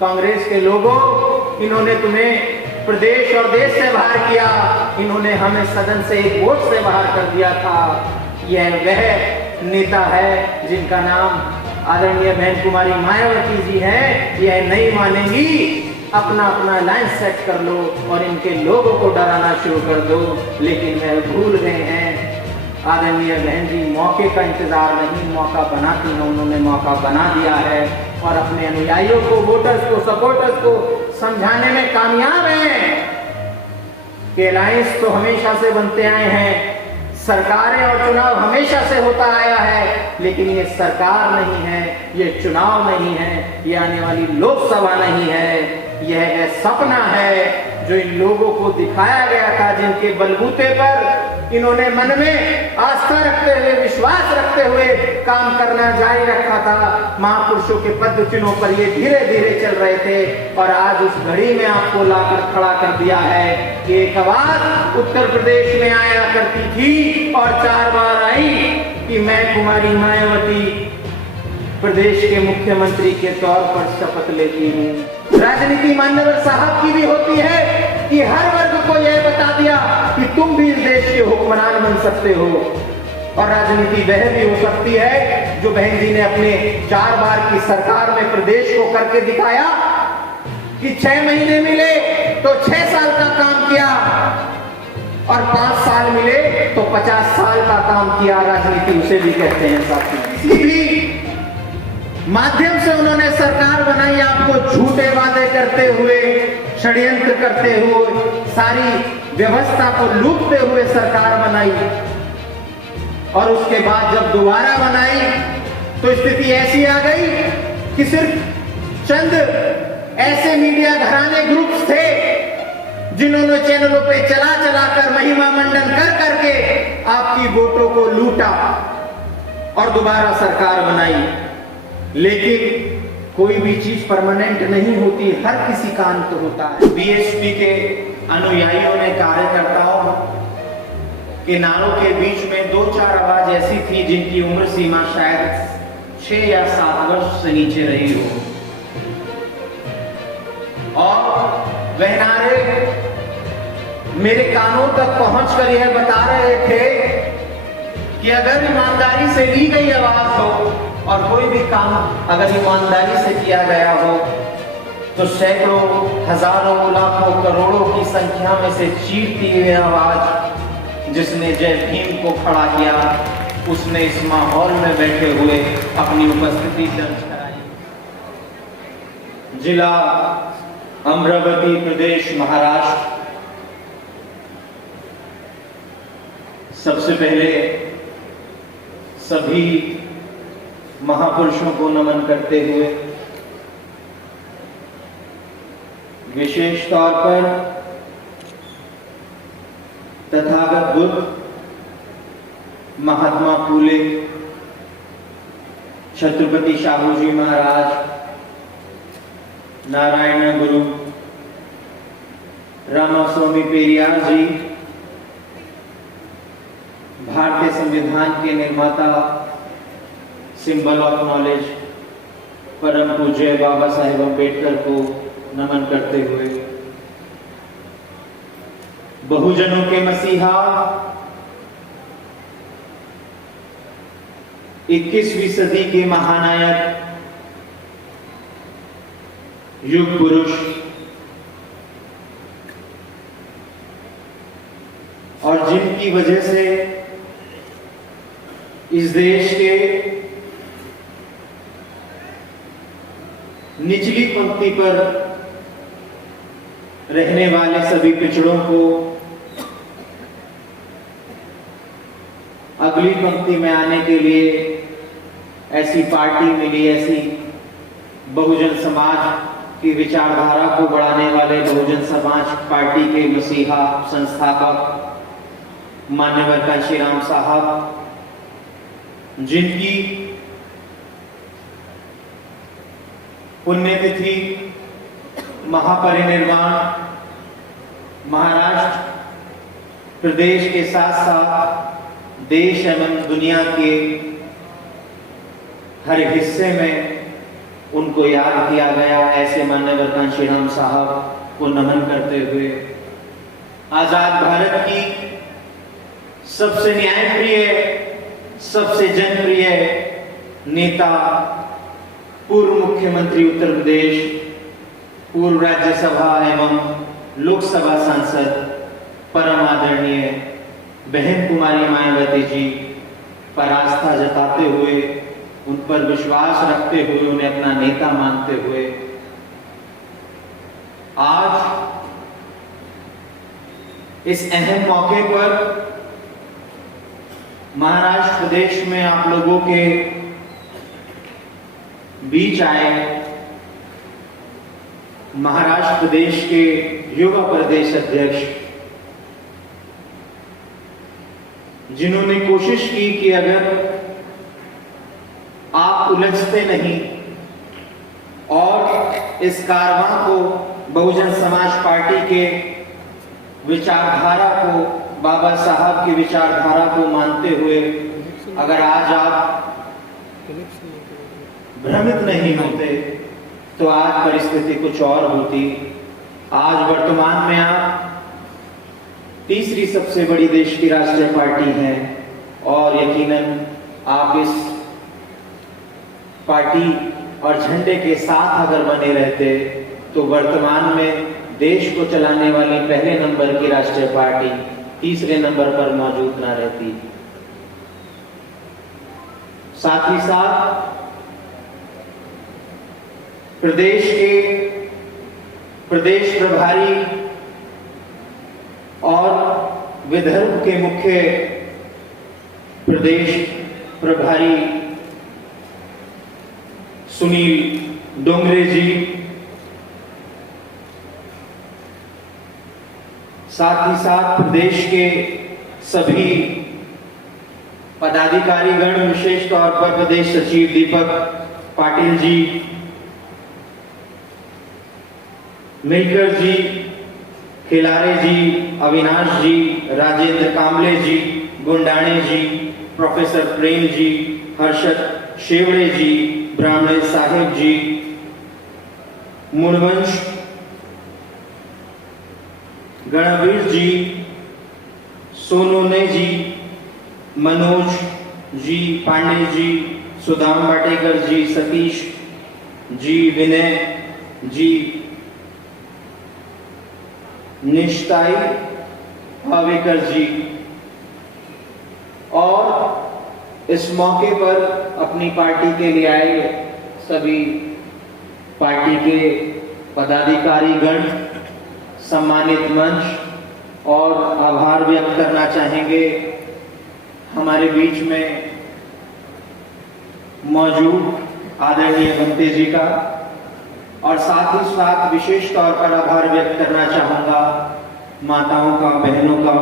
कांग्रेस के लोगों, इन्होंने तुम्हें प्रदेश और देश से बाहर किया, इन्होंने हमें सदन से एक वोट से बाहर कर दिया था। यह वह नेता है जिनका नाम आदरणीय बहन कुमारी मायावती जी है। यह नहीं मानेंगी, अपना अपना लाइन सेट कर लो और इनके लोगों को डराना शुरू कर दो। लेकिन वह भूल गए हैं आदरणीय बहन जी, मौके का इंतजार नहीं, मौका बनाती है, उन्होंने मौका बना दिया है और अपने अनुयायियों को, वोटर्स को, सपोर्टर्स को समझाने में कामयाब हैं कि अलायंस तो हमेशा से बनते आए हैं, सरकारें और चुनाव हमेशा से होता आया है, लेकिन ये सरकार नहीं है, ये चुनाव नहीं है, ये आने वाली लोकसभा नहीं है। यह सपना है जो इन लोगों को दिखाया गया था, जिनके बलबूते पर इन्होंने मन में आस्था रखते हुए, विश्वास रखते हुए काम करना जारी रखा था। महापुरुषों के पद चिन्हों पर ये धीरे धीरे चल रहे थे और आज उस घड़ी में आपको लाकर खड़ा कर दिया है कि एक आवाज उत्तर प्रदेश में आया करती थी और 4 बार आई कि मैं कुमारी मायावती प्रदेश के मुख्यमंत्री के तौर पर शपथ लेती हूँ। राजनीति मान्यवर साहब की भी होती है कि हर वर्ग को यह बता दिया कि तुम भी इस देश के हुक्मरान बन सकते हो। और राजनीति वह भी हो सकती है जो बहन जी ने अपने 4 बार की सरकार में प्रदेश को करके दिखाया कि 6 महीने मिले तो 6 साल का काम किया और 5 साल मिले तो 50 साल का काम किया। राजनीति उसे भी कहते हैं साथी। इसी भी माध्यम से उन्होंने सरकार बनाई, आपको झूठे वादे करते हुए, षड्यंत्र करते हुए, सारी व्यवस्था को लूटते हुए सरकार बनाई। और उसके बाद जब दोबारा बनाई तो स्थिति ऐसी आ गई कि सिर्फ चंद ऐसे मीडिया घराने ग्रुप्स थे जिन्होंने चैनलों पे चला कर महिमा मंडन कर करके आपकी वोटों को लूटा और दोबारा सरकार बनाई। लेकिन कोई भी चीज परमानेंट नहीं होती, हर किसी का अंत होता है। बीएसपी के अनुयायियों ने, कार्यकर्ताओं के नारों के बीच में 2-4 आवाज ऐसी थी जिनकी उम्र सीमा शायद 6 या 7 वर्ष से नीचे रही हो, और वह नारे मेरे कानों तक पहुंचकर यह बता रहे थे कि अगर ईमानदारी से ली गई आवाज हो और कोई भी काम अगर ईमानदारी से किया गया हो तो सैकड़ों, हजारों, लाखों, करोड़ों की संख्या में से चीरती हुई आवाज जिसने जय भीम को खड़ा किया, उसने इस माहौल में बैठे हुए अपनी उपस्थिति दर्ज कराई। जिला अमरावती, प्रदेश महाराष्ट्र। सबसे पहले सभी महापुरुषों को नमन करते हुए विशेष तौर पर तथागत बुद्ध, महात्मा फूले, छत्रपति शाहू जी महाराज, नारायण गुरु, रामास्वामी पेरियार जी, भारतीय संविधान के निर्माता, सिंबल ऑफ नॉलेज, परम पूज्य बाबा साहेब अम्बेडकर को नमन करते हुए, बहुजनों के मसीहा, 21वीं सदी के महानायक, युग पुरुष और जिनकी वजह से इस देश के निचली पंक्ति पर रहने वाले सभी पिछड़ों को अगली पंक्ति में आने के लिए ऐसी पार्टी मिली, ऐसी बहुजन समाज की विचारधारा को बढ़ाने वाले बहुजन समाज पार्टी के मसीहा संस्थापक मान्यवर कांशीराम साहब, जिनकी पुण्यतिथि महापरिनिर्वाण महाराष्ट्र प्रदेश के साथ साथ देश एवं दुनिया के हर हिस्से में उनको याद किया गया। ऐसे माननीय कांशीराम साहब को नमन करते हुए आजाद भारत की सबसे न्यायप्रिय, सबसे जनप्रिय नेता, पूर्व मुख्यमंत्री उत्तर प्रदेश, पूर्व राज्यसभा एवं लोकसभा सांसद, परम आदरणीय बहन कुमारी मायावती जी पर आस्था जताते हुए, उन पर विश्वास रखते हुए, उन्हें अपना नेता मानते हुए आज इस अहम मौके पर महाराष्ट्र प्रदेश में आप लोगों के बीच आए महाराष्ट्र प्रदेश के युवा प्रदेश अध्यक्ष, जिन्होंने कोशिश की कि अगर आप उलझते नहीं और इस कारवां को, बहुजन समाज पार्टी के विचारधारा को, बाबा साहब की विचारधारा को मानते हुए अगर आज आप भ्रमित नहीं होते तो आज परिस्थिति कुछ और होती। आज वर्तमान में आप तीसरी सबसे बड़ी देश की राष्ट्रीय पार्टी हैं और यकीनन आप इस पार्टी और झंडे के साथ अगर बने रहते तो वर्तमान में देश को चलाने वाली पहले नंबर की राष्ट्रीय पार्टी तीसरे नंबर पर मौजूद ना रहती। साथ ही साथ प्रदेश के प्रदेश प्रभारी और विदर्भ के मुख्य प्रदेश प्रभारी सुनील डोंगरे जी, साथ ही साथ प्रदेश के सभी पदाधिकारीगण, विशेष तौर पर प्रदेश सचिव दीपक पाटिल जी, मिलकर जी, खिलारे जी, अविनाश जी, राजेंद्र कामले जी, गुंडाणे जी, प्रोफेसर प्रेम जी, हर्षद शेवड़े जी, ब्राह्मणे साहेब जी, मुनवंश गणवीर जी, सोनोने जी, मनोज जी, पांडे जी, सुदाम बाटेकर जी, सतीश जी, विनय जी, निष्ठाई भावेकर जी, और इस मौके पर अपनी पार्टी के लिए आए सभी पार्टी के पदाधिकारीगण, सम्मानित मंच, और आभार व्यक्त करना चाहेंगे हमारे बीच में मौजूद आदरणीय बंते जी का, और साथ ही साथ विशेष तौर पर आभार व्यक्त करना चाहूंगा माताओं का, बहनों का,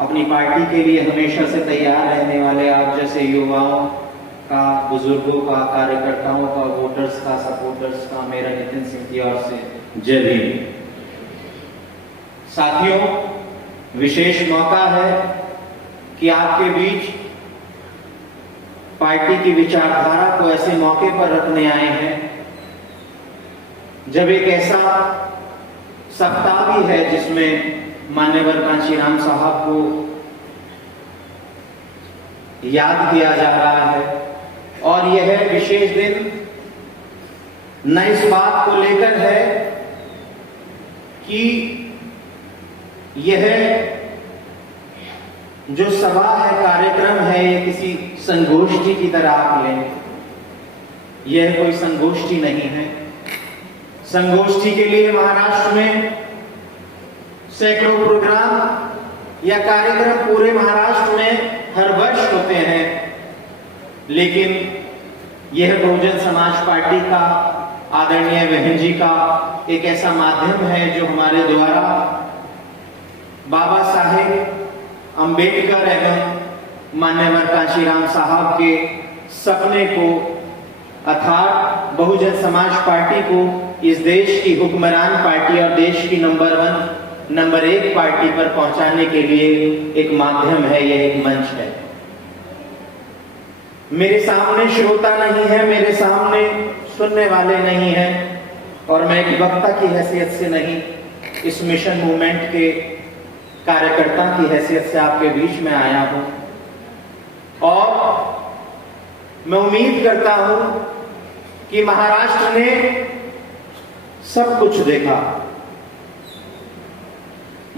अपनी पार्टी के लिए हमेशा से तैयार रहने वाले आप जैसे युवाओं का, बुजुर्गों का, कार्यकर्ताओं का, वोटर्स का, सपोर्टर्स का मेरा नितिन सिंह की ओर से जय भीम। साथियों, विशेष मौका है कि आपके बीच पार्टी की विचारधारा को ऐसे मौके पर रखने आए हैं जब एक ऐसा सप्ताह भी है जिसमें मान्यवर कांशीराम साहब को याद किया जा रहा है, और यह विशेष दिन न इस बात को लेकर है कि यह जो सभा है, कार्यक्रम है, ये किसी संगोष्ठी की तरह आप लें। यह कोई संगोष्ठी नहीं है। संगोष्ठी के लिए महाराष्ट्र में सैकड़ों प्रोग्राम या कार्यक्रम पूरे महाराष्ट्र में हर वर्ष होते हैं, लेकिन यह बहुजन समाज पार्टी का, आदरणीय बहन जी का एक ऐसा माध्यम है जो हमारे द्वारा बाबा साहेब अंबेडकर एवं मान्यवर कांशीराम साहब के सपने को, अर्थात बहुजन समाज पार्टी को इस देश की हुक्मरान पार्टी और देश की नंबर 1 पार्टी पर पहुंचाने के लिए एक माध्यम है, यह एक मंच है। मेरे सामने श्रोता नहीं है, मेरे सामने सुनने वाले नहीं हैं, और मैं एक वक्ता की हैसियत से नहीं, इस मिशन मूवमेंट के कार्यकर्ता की हैसियत से आपके बीच में आया हूं। और मैं उम्मीद करता हूं कि महाराष्ट्र ने सब कुछ देखा,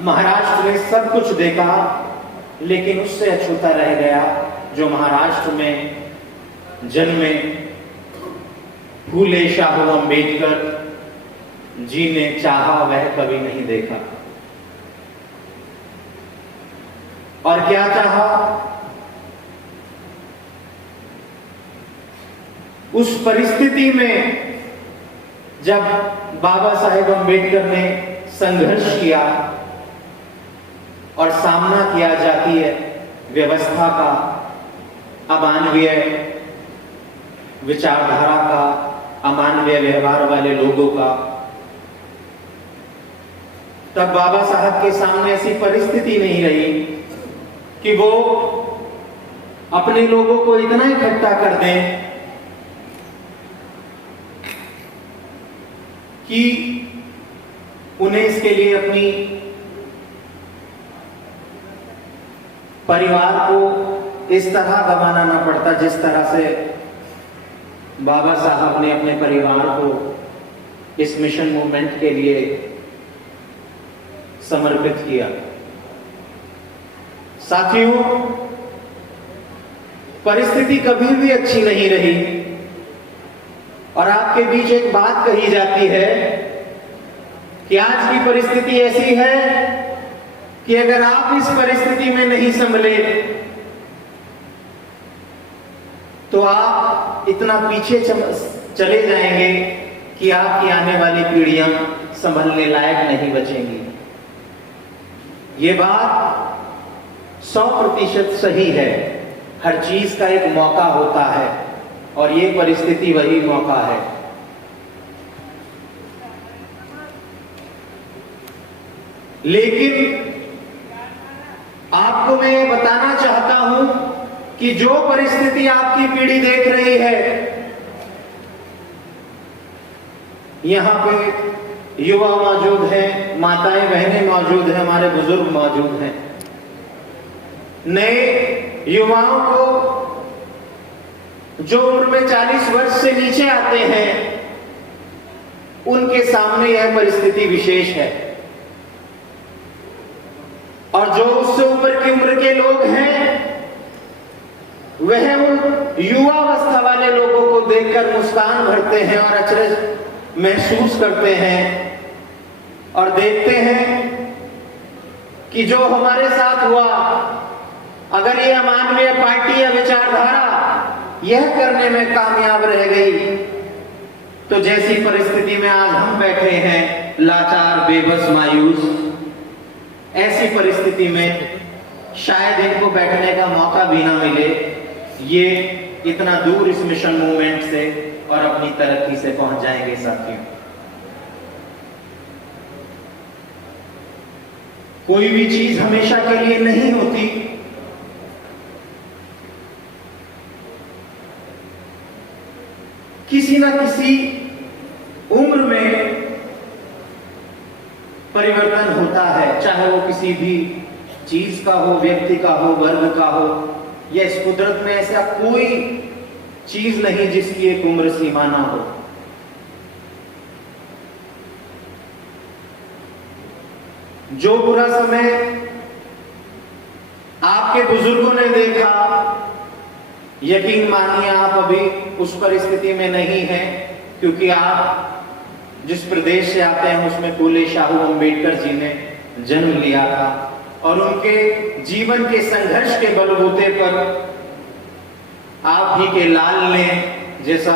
महाराष्ट्र ने सब कुछ देखा, लेकिन उससे अछूता रह गया जो महाराष्ट्र में जन्मे फूले शाहू अंबेडकर जी ने चाहा वह कभी नहीं देखा। और क्या चाहा? उस परिस्थिति में जब बाबा साहेब अंबेडकर ने संघर्ष किया और सामना किया जातीय व्यवस्था का, अमानवीय विचारधारा का, अमानवीय व्यवहार वाले लोगों का, तब बाबा साहब के सामने ऐसी परिस्थिति नहीं रही कि वो अपने लोगों को इतना इकट्ठा कर दें कि उन्हें इसके लिए अपनी परिवार को इस तरह गंवाना ना पड़ता जिस तरह से बाबा साहब ने अपने परिवार को इस मिशन मूवमेंट के लिए समर्पित किया। साथियों, परिस्थिति कभी भी अच्छी नहीं रही, और आपके बीच एक बात कही जाती है कि आज की परिस्थिति ऐसी है कि अगर आप इस परिस्थिति में नहीं संभले तो आप इतना पीछे चले जाएंगे कि आपकी आने वाली पीढ़ियां संभलने लायक नहीं बचेंगी। ये बात 100% सही है। हर चीज का एक मौका होता है और ये परिस्थिति वही मौका है। लेकिन आपको मैं ये बताना चाहता हूं कि जो परिस्थिति आपकी पीढ़ी देख रही है, यहां पे युवा मौजूद हैं, माताएं बहनें मौजूद हैं, हमारे बुजुर्ग मौजूद हैं। नए युवाओं को जो उम्र में 40 वर्ष से नीचे आते हैं, उनके सामने यह परिस्थिति विशेष है। और जो उससे ऊपर की उम्र के लोग हैं, वह उन युवावस्था वाले लोगों को देखकर मुस्कान भरते हैं और अचरज महसूस करते हैं और देखते हैं कि जो हमारे साथ हुआ, अगर ये अमानवीय पार्टी या विचारधारा यह करने में कामयाब रह गई तो जैसी परिस्थिति में आज हम बैठे हैं, लाचार, बेबस, मायूस, ऐसी परिस्थिति में शायद इनको बैठने का मौका भी ना मिले। ये इतना दूर इस मिशन मूवमेंट से और अपनी तरक्की से पहुंच जाएंगे। साथियों, कोई भी चीज हमेशा के लिए नहीं होती। किसी ना किसी उम्र में परिवर्तन होता है, चाहे वो किसी भी चीज का हो, व्यक्ति का हो, वर्ग का हो, या इस कुदरत में ऐसा कोई चीज नहीं जिसकी एक उम्र सीमा ना हो। जो बुरा समय आपके बुजुर्गों ने देखा, यकीन मानिए आप अभी उस परिस्थिति में नहीं हैं, क्योंकि आप जिस प्रदेश से आते हैं उसमें फूले शाहू अंबेडकर जी ने जन्म लिया था और उनके जीवन के संघर्ष के बलबूते पर आप ही के लाल ने जैसा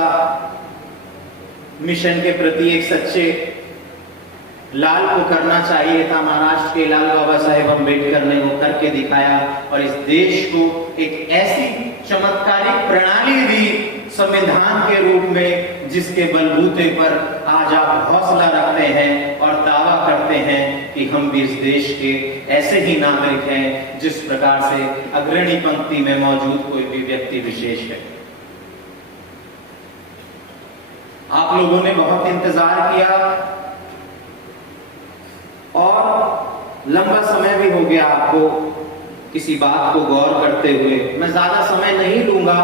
मिशन के प्रति एक सच्चे लाल को करना चाहिए था, महाराष्ट्र के लाल बाबा साहेब अंबेडकर ने वो करके दिखाया और इस देश को एक ऐसी चमत्कारिक प्रणाली दी संविधान के रूप में, जिसके बलबूते पर आज आप हौसला रखते हैं और दावा करते हैं कि हम भी इस देश के ऐसे ही नागरिक हैं जिस प्रकार से अग्रणी पंक्ति में मौजूद कोई भी व्यक्ति विशेष है। आप लोगों ने बहुत इंतजार किया और लंबा समय भी हो गया आपको किसी बात को गौर करते हुए। मैं ज्यादा समय नहीं लूंगा,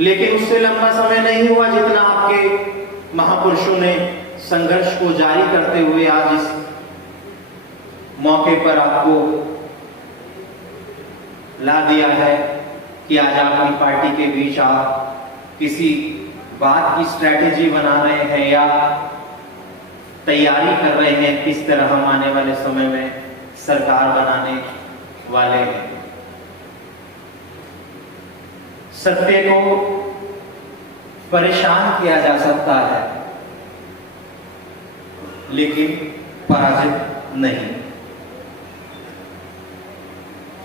लेकिन उससे लंबा समय नहीं हुआ जितना आपके महापुरुषों ने संघर्ष को जारी करते हुए आज इस मौके पर आपको ला दिया है कि आज अपनी पार्टी के बीच आप किसी बात की स्ट्रैटेजी बना रहे हैं या तैयारी कर रहे हैं किस तरह हम आने वाले समय में सरकार बनाने वाले हैं। सत्य को परेशान किया जा सकता है, लेकिन पराजित नहीं।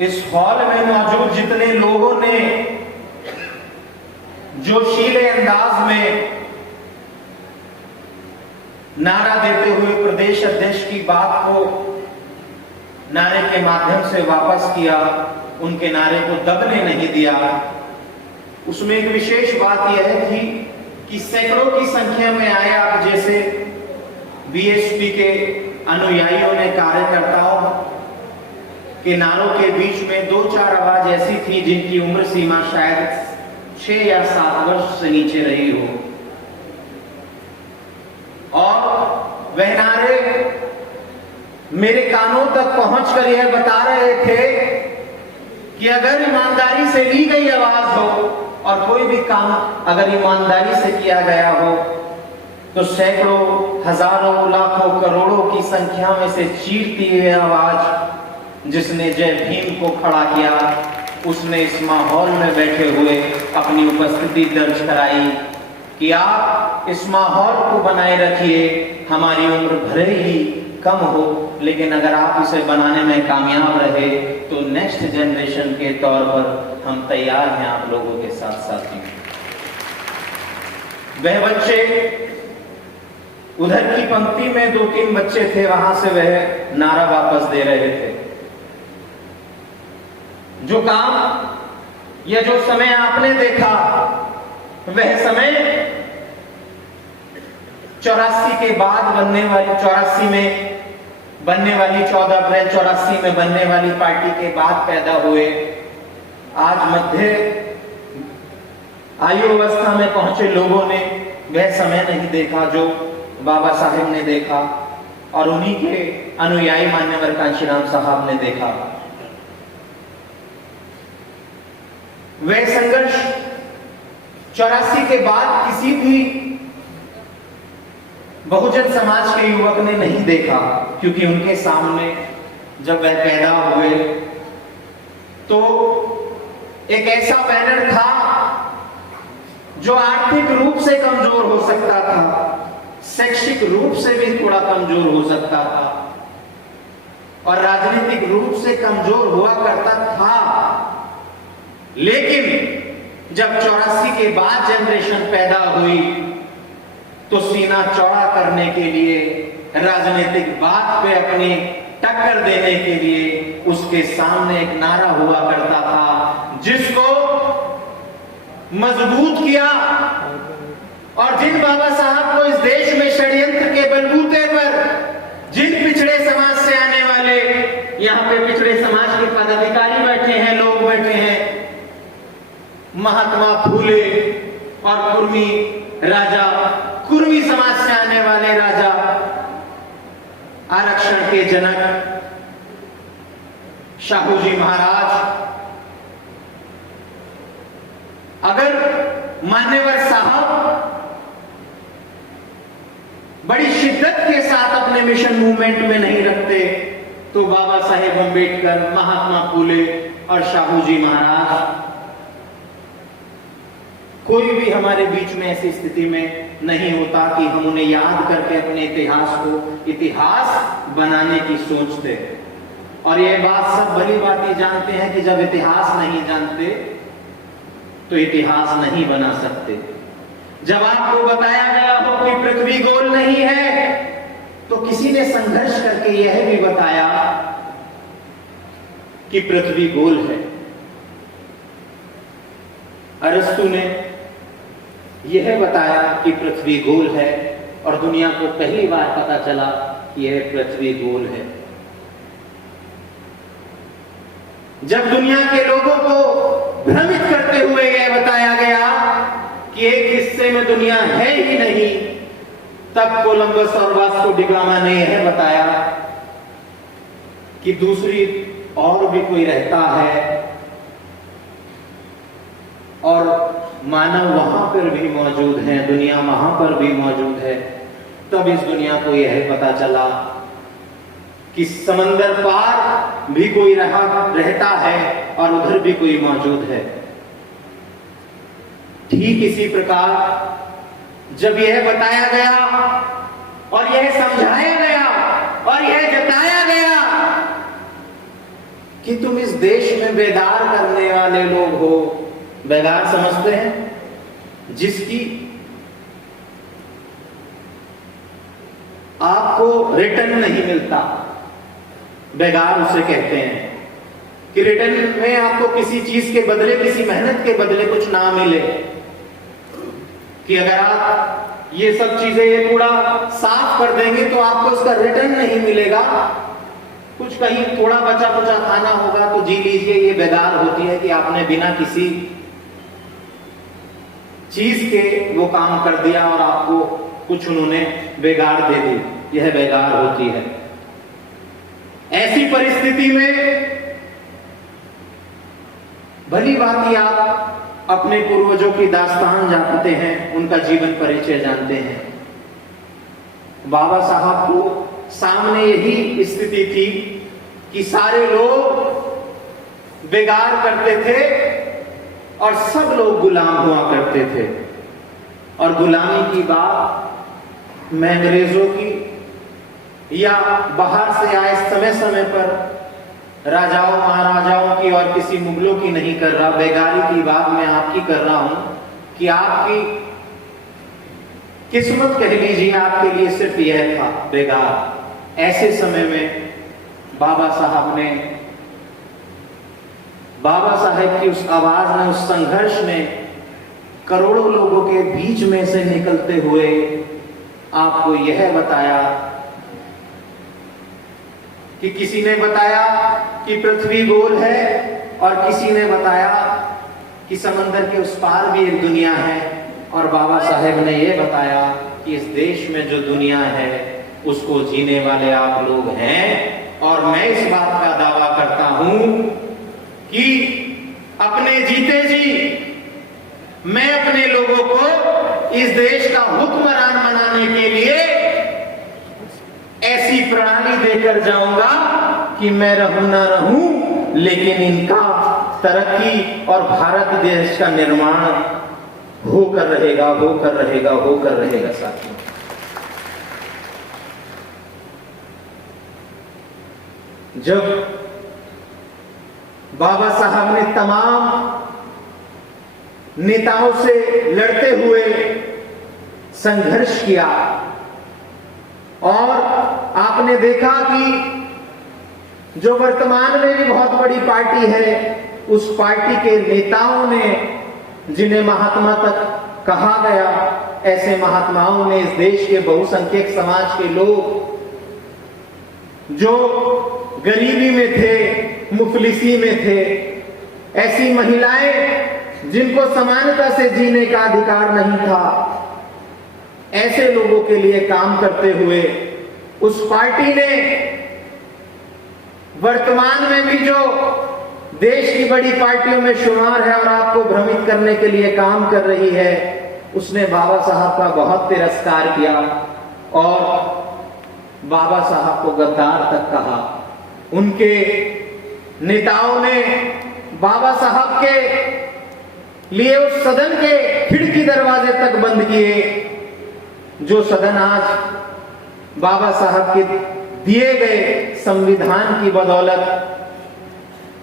इस हॉल में मौजूद जितने लोगों ने जोशीले अंदाज में नारा देते हुए प्रदेश अध्यक्ष की बात को नारे के माध्यम से वापस किया, उनके नारे को दबने नहीं दिया। उसमें एक विशेष बात यह थी कि सैकड़ों की संख्या में आए आप जैसे बीएसपी के अनुयायियों ने, कार्यकर्ताओं के नारों के बीच में 2-4 आवाज ऐसी थी जिनकी उम्र सीमा शायद 6 या 7 वर्ष से नीचे रही हो, और वह नारे मेरे कानों तक पहुंचकर यह बता रहे थे कि अगर ईमानदारी से ली गई आवाज हो और कोई भी काम अगर ईमानदारी से किया गया हो तो सैकड़ों, हजारों, लाखों, करोड़ों की संख्या में से चीरती हुई आवाज जिसने जय भीम को खड़ा किया, उसने इस माहौल में बैठे हुए अपनी उपस्थिति दर्ज कराई कि आप इस माहौल को बनाए रखिए। हमारी उम्र भले ही कम हो, लेकिन अगर आप इसे बनाने में कामयाब रहे तो नेक्स्ट जनरेशन के तौर पर हम तैयार हैं आप लोगों के साथ साथ। वह बच्चे उधर की पंक्ति में 2-3 बच्चे थे, वहां से वह नारा वापस दे रहे थे। जो काम या जो समय आपने देखा वह समय 84 के बाद बनने वाली 84 में बनने वाली 14 अप्रैल 84 में बनने वाली पार्टी के बाद पैदा हुए। आज मध्य आयु अवस्था में पहुंचे लोगों ने वह समय नहीं देखा जो बाबा साहेब ने देखा और उन्हीं के अनुयायी मान्यवर कांशीराम साहब ने देखा। वह संघर्ष 84 के बाद किसी भी बहुजन समाज के युवक ने नहीं देखा, क्योंकि उनके सामने जब वह पैदा हुए तो एक ऐसा बैनर था जो आर्थिक रूप से कमजोर हो सकता था, शैक्षिक रूप से भी थोड़ा कमजोर हो सकता था और राजनीतिक रूप से कमजोर हुआ करता था। लेकिन जब 84 के बाद जनरेशन पैदा हुई तो सीना चौड़ा करने के लिए, राजनीतिक बात पे अपनी टक्कर देने के लिए उसके सामने एक नारा हुआ करता था जिसको मजबूत किया। और जिन बाबा साहब को इस देश में षड्यंत्र के बलबूते पर जिन पिछड़े समाज से आने वाले, यहाँ पे पिछड़े समाज के पदाधिकारी बैठे हैं, लोग बैठे हैं, महात्मा फूले और कुर्मी राजा, कुर्मी समाज से आने वाले राजा, आरक्षण के जनक शाहू जी महाराज, अगर मान्यवर साहब बड़ी शिद्दत के साथ अपने मिशन मूवमेंट में नहीं रखते तो बाबा साहेब अम्बेडकर, महात्मा फूले और शाहू जी महाराज कोई भी हमारे बीच में ऐसी स्थिति में नहीं होता कि हम उन्हें याद करके अपने इतिहास को इतिहास बनाने की सोचते। और यह बात सब भली बात जानते हैं कि जब इतिहास नहीं जानते तो इतिहास नहीं बना सकते। जब आपको बताया गया हो कि पृथ्वी गोल नहीं है तो किसी ने संघर्ष करके यह भी बताया कि पृथ्वी गोल है। अरस्तु ने यह बताया कि पृथ्वी गोल है और दुनिया को पहली बार पता चला कि यह पृथ्वी गोल है। जब दुनिया के लोगों को भ्रमित करते हुए यह बताया गया कि एक हिस्से में दुनिया है ही नहीं, तब कोलंबस और वास्को डी गामा ने यह बताया कि दूसरी और भी कोई रहता है और मानव वहां पर भी मौजूद है, दुनिया वहां पर भी मौजूद है। तब इस दुनिया को यह पता चला कि समंदर पार भी कोई रहता है और उधर भी कोई मौजूद है। ठीक इसी प्रकार जब यह बताया गया और यह समझाया गया और यह जताया गया कि तुम इस देश में बेगार करने वाले लोग हो, बेगार समझते हैं जिसकी आपको रिटर्न नहीं मिलता, बेगार उसे कहते हैं कि रिटर्न में आपको किसी चीज के बदले, किसी मेहनत के बदले कुछ ना मिले, कि अगर आप ये सब चीजें, ये कूड़ा साफ कर देंगे तो आपको उसका रिटर्न नहीं मिलेगा, कुछ कहीं थोड़ा बचा कुचा खाना होगा तो जी लीजिए। ये बेगार होती है कि आपने बिना किसी चीज के वो काम कर दिया और आपको कुछ उन्होंने बेगार दे दी, यह बेगार होती है। ऐसी परिस्थिति में भली भांति आप अपने पूर्वजों की दास्तान जानते हैं, उनका जीवन परिचय जानते हैं। बाबा साहब को सामने यही स्थिति थी कि सारे लोग बेगार करते थे और सब लोग गुलाम हुआ करते थे। और गुलामी की बात मैं अंग्रेजों की या बाहर से आए समय समय पर राजाओं महाराजाओं की और किसी मुगलों की नहीं कर रहा, बेगारी की बात मैं आपकी कर रहा हूं कि आपकी किस्मत कह लीजिए, आपके लिए सिर्फ यह था बेगार। ऐसे समय में बाबा साहेब की उस आवाज ने, उस संघर्ष ने करोड़ों लोगों के बीच में से निकलते हुए आपको यह बताया कि किसी ने बताया कि पृथ्वी गोल है और किसी ने बताया कि समंदर के उस पार भी एक दुनिया है। और बाबा साहेब ने यह बताया कि इस देश में जो दुनिया है उसको जीने वाले आप लोग हैं। और मैं इस बात का दावा करता हूं कि अपने जीते जी मैं अपने लोगों को इस देश का हुक्मरान बनाने के लिए ऐसी प्रणाली देकर जाऊंगा कि मैं रहूं ना रहूं, लेकिन इनका तरक्की और भारत देश का निर्माण होकर रहेगा, होकर रहेगा, होकर रहेगा। साथियों, जब बाबा साहब ने तमाम नेताओं से लड़ते हुए संघर्ष किया और आपने देखा कि जो वर्तमान में भी बहुत बड़ी पार्टी है, उस पार्टी के नेताओं ने, जिन्हें महात्मा तक कहा गया, ऐसे महात्माओं ने इस देश के बहुसंख्यक समाज के लोग जो गरीबी में थे, मुफलिसी में थे, ऐसी महिलाएं जिनको समानता से जीने का अधिकार नहीं था, ऐसे लोगों के लिए काम करते हुए उस पार्टी ने वर्तमान में भी जो देश की बड़ी पार्टियों में शुमार है और आपको भ्रमित करने के लिए काम कर रही है, उसने बाबा साहब का बहुत तिरस्कार किया और बाबा साहब को गद्दार तक कहा। उनके नेताओं ने बाबा साहब के लिए उस सदन के खिड़की दरवाजे तक बंद किए, जो सदन आज बाबा साहब के दिए गए संविधान की बदौलत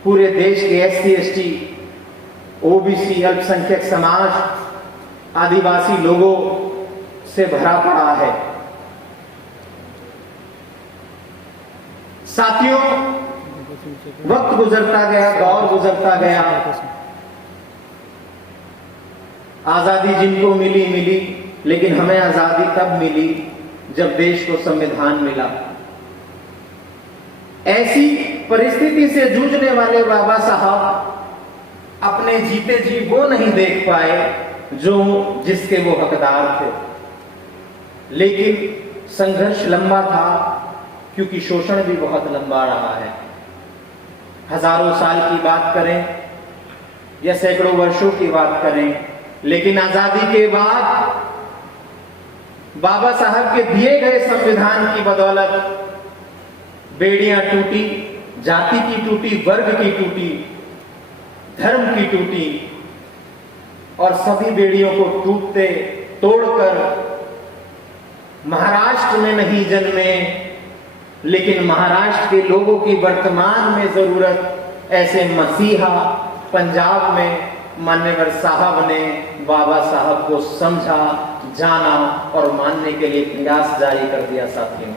पूरे देश के एससी, एसटी, ओबीसी, अल्पसंख्यक समाज, आदिवासी लोगों से भरा पड़ा है। साथियों, वक्त गुजरता गया, दौर गुजरता गया आजादी जिनको मिली मिली, लेकिन हमें आजादी तब मिली जब देश को संविधान मिला। ऐसी परिस्थिति से जूझने वाले बाबा साहब अपने जीते जी वो नहीं देख पाए जो जिसके वो हकदार थे, लेकिन संघर्ष लंबा था क्योंकि शोषण भी बहुत लंबा रहा है। हजारों साल की बात करें या सैकड़ों वर्षों की बात करें, लेकिन आजादी के बाद बाबा साहब के दिए गए संविधान की बदौलत बेड़ियां टूटी, जाति की टूटी, वर्ग की टूटी, धर्म की टूटी, और सभी बेड़ियों को टूटते तोड़कर महाराष्ट्र में नहीं जन्मे, लेकिन महाराष्ट्र के लोगों की वर्तमान में जरूरत ऐसे मसीहा पंजाब में मान्यवर साहब ने बाबा साहब को समझा, जाना और मानने के लिए प्रयास जारी कर दिया। साथियों,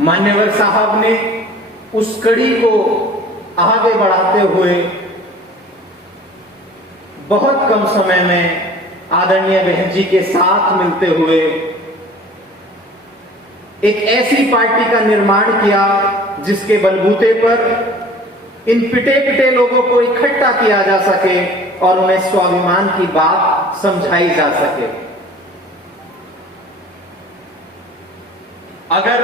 मान्यवर साहब ने उस कड़ी को आगे बढ़ाते हुए बहुत कम समय में आदरणीय बहन जी के साथ मिलते हुए एक ऐसी पार्टी का निर्माण किया जिसके बलबूते पर इन पिटे पिटे लोगों को इकट्ठा किया जा सके और उन्हें स्वाभिमान की बात समझाई जा सके। अगर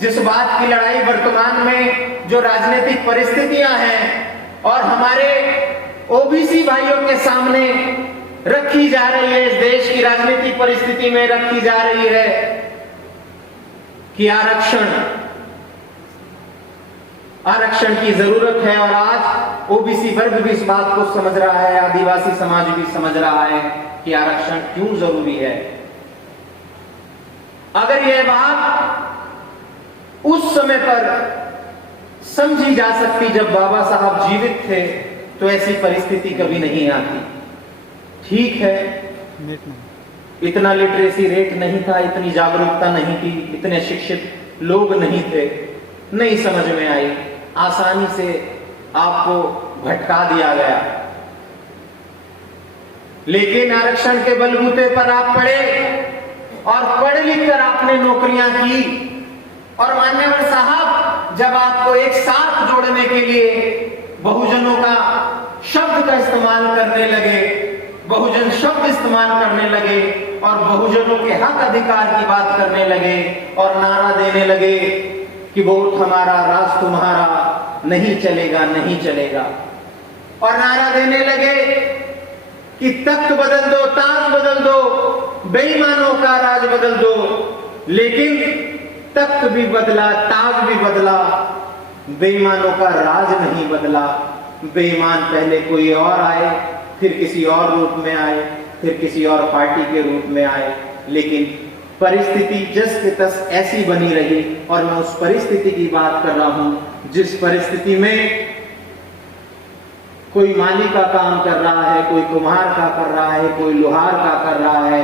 जिस बात की लड़ाई वर्तमान में जो राजनीतिक परिस्थितियां हैं और हमारे ओबीसी भाइयों के सामने रखी जा रही है, इस देश की राजनीतिक परिस्थिति में रखी जा रही है कि आरक्षण की जरूरत है, और आज ओबीसी वर्ग भी इस बात को समझ रहा है, आदिवासी समाज भी समझ रहा है कि आरक्षण क्यों जरूरी है। अगर यह बात उस समय पर समझी जा सकती जब बाबा साहब जीवित थे, तो ऐसी परिस्थिति कभी नहीं आती। ठीक है, इतना लिटरेसी रेट नहीं था, इतनी जागरूकता नहीं थी, इतने शिक्षित लोग नहीं थे, नहीं समझ में आई, आसानी से आपको भटका दिया गया। लेकिन आरक्षण के बलबूते पर आप पढ़े और पढ़ लिख कर आपने नौकरियां की, और मान्यवर साहब जब आपको एक साथ जोड़ने के लिए बहुजनों का शब्द का इस्तेमाल करने लगे, बहुजन शब्द इस्तेमाल करने लगे और बहुजनों के हक अधिकार की बात करने लगे और नारा देने लगे कि वोट हमारा राज तुम्हारा, नहीं चलेगा नहीं चलेगा, और नारा देने लगे कि तख्त बदल दो, ताज बदल दो, बेईमानों का राज बदल दो। लेकिन तख्त भी बदला, ताज भी बदला, बेईमानों का राज नहीं बदला। बेईमान पहले कोई और आए, फिर किसी और रूप में आए, फिर किसी और पार्टी के रूप में आए, लेकिन परिस्थिति जस के तस ऐसी बनी रही। और मैं उस परिस्थिति की बात कर रहा हूं जिस परिस्थिति में कोई माली का काम कर रहा है, कोई कुम्हार का कर रहा है, कोई लोहार का कर रहा है,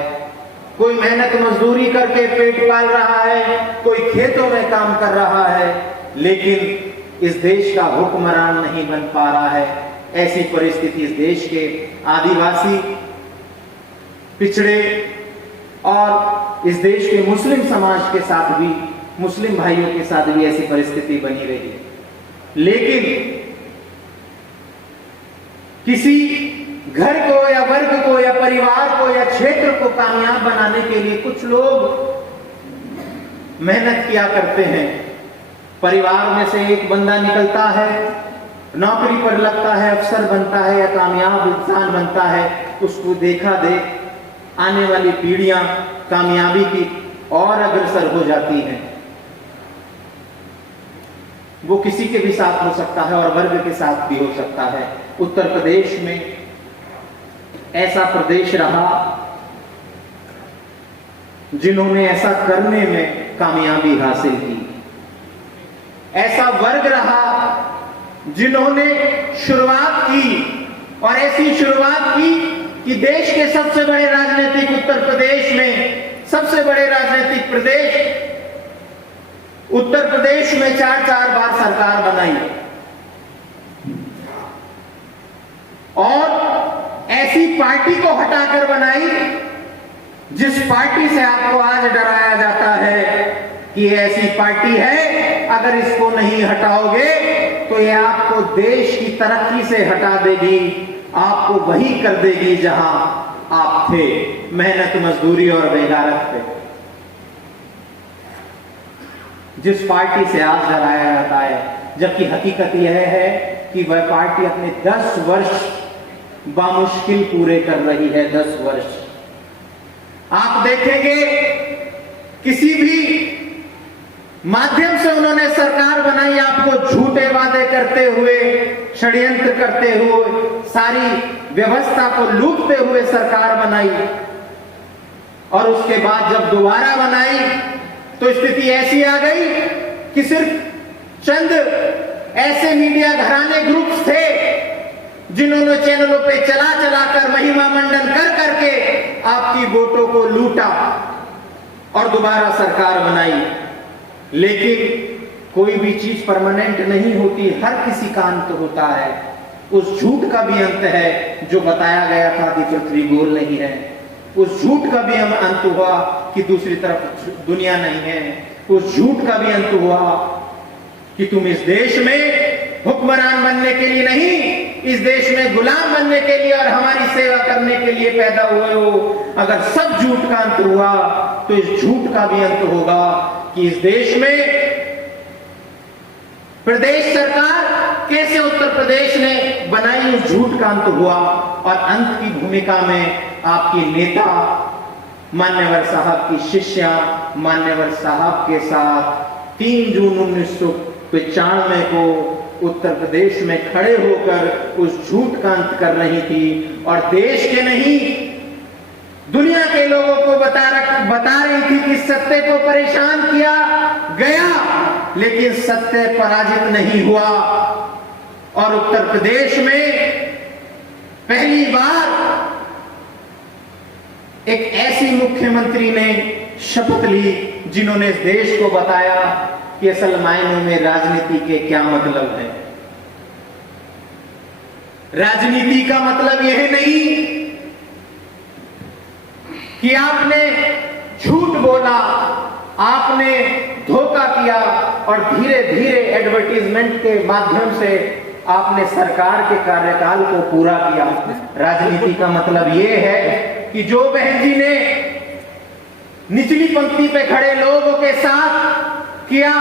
कोई मेहनत मजदूरी करके पेट पाल रहा है, कोई खेतों में काम कर रहा है, लेकिन इस देश का हुक्मरान नहीं बन पा रहा है। ऐसी परिस्थिति इस देश के आदिवासी, पिछड़े और इस देश के मुस्लिम समाज के साथ भी, मुस्लिम भाइयों के साथ भी ऐसी परिस्थिति बनी रही है। लेकिन किसी घर को या वर्ग को या परिवार को या क्षेत्र को कामयाब बनाने के लिए कुछ लोग मेहनत किया करते हैं। परिवार में से एक बंदा निकलता है, नौकरी पर लगता है, अफसर बनता है या कामयाब इंसान बनता है, उसको देखा देख आने वाली पीढ़ियां कामयाबी की और अग्रसर हो जाती हैं। वो किसी के भी साथ हो सकता है और वर्ग के साथ भी हो सकता है। उत्तर प्रदेश में ऐसा प्रदेश रहा जिन्होंने ऐसा करने में कामयाबी हासिल की। ऐसा वर्ग रहा जिन्होंने शुरुआत की, और ऐसी शुरुआत की कि देश के सबसे बड़े राजनीतिक उत्तर प्रदेश में, सबसे बड़े राजनीतिक प्रदेश उत्तर प्रदेश में 4-4 बार सरकार बनाई। और ऐसी पार्टी को हटाकर बनाई जिस पार्टी से आपको आज डराया जाता है कि ये ऐसी पार्टी है, अगर इसको नहीं हटाओगे तो ये आपको देश की तरक्की से हटा देगी, आपको वही कर देगी जहां आप थे, मेहनत मजदूरी और बेगारत पे। जिस पार्टी से आज डराया जाता है, जबकि हकीकत यह है कि वह पार्टी अपने 10 वर्ष बामुश्किल पूरे कर रही है। 10 वर्ष आप देखेंगे किसी भी माध्यम से उन्होंने सरकार बनाई, आपको झूठे वादे करते हुए, षड्यंत्र करते हुए, सारी व्यवस्था को लूटते हुए सरकार बनाई, और उसके बाद जब दोबारा बनाई तो स्थिति ऐसी आ गई कि सिर्फ चंद ऐसे मीडिया घराने ग्रुप्स थे जिन्होंने चैनलों पे चला चलाकर महिमा मंडन कर करके आपकी वोटों को लूटा और दोबारा सरकार बनाई। लेकिन कोई भी चीज परमानेंट नहीं होती, हर किसी का अंत होता है। उस झूठ का भी अंत है जो बताया गया था कि पृथ्वी गोल नहीं है, उस झूठ का भी अंत हुआ कि दूसरी तरफ दुनिया नहीं है, उस झूठ का भी अंत हुआ कि तुम इस देश में हुक्मरान बनने के लिए नहीं, इस देश में गुलाम बनने के लिए और हमारी सेवा करने के लिए पैदा हुए हो। अगर सब झूठ का अंत हुआ तो इस झूठ का भी अंत होगा कि इस देश में प्रदेश सरकार कैसे उत्तर प्रदेश ने बनाई, उस झूठ का अंत हुआ। और अंत की भूमिका में आपकी नेता मान्यवर साहब की शिष्या मान्यवर साहब के साथ 3 जून 1995 को उत्तर प्रदेश में खड़े होकर उस झूठ का अंत कर रही थी, और देश के नहीं दुनिया के लोगों को बता रही थी कि सत्य को परेशान किया गया लेकिन सत्य पराजित नहीं हुआ। और उत्तर प्रदेश में पहली बार एक ऐसी मुख्यमंत्री ने शपथ ली जिन्होंने इस देश को बताया कि असल मायनों में राजनीति के क्या मतलब है। राजनीति का मतलब यह नहीं कि आपने झूठ बोला, आपने धोखा किया और धीरे धीरे एडवर्टाइजमेंट के माध्यम से आपने सरकार के कार्यकाल को पूरा किया। राजनीति का मतलब यह है कि जो बहन जी ने निचली पंक्ति पे खड़े लोगों के साथ किया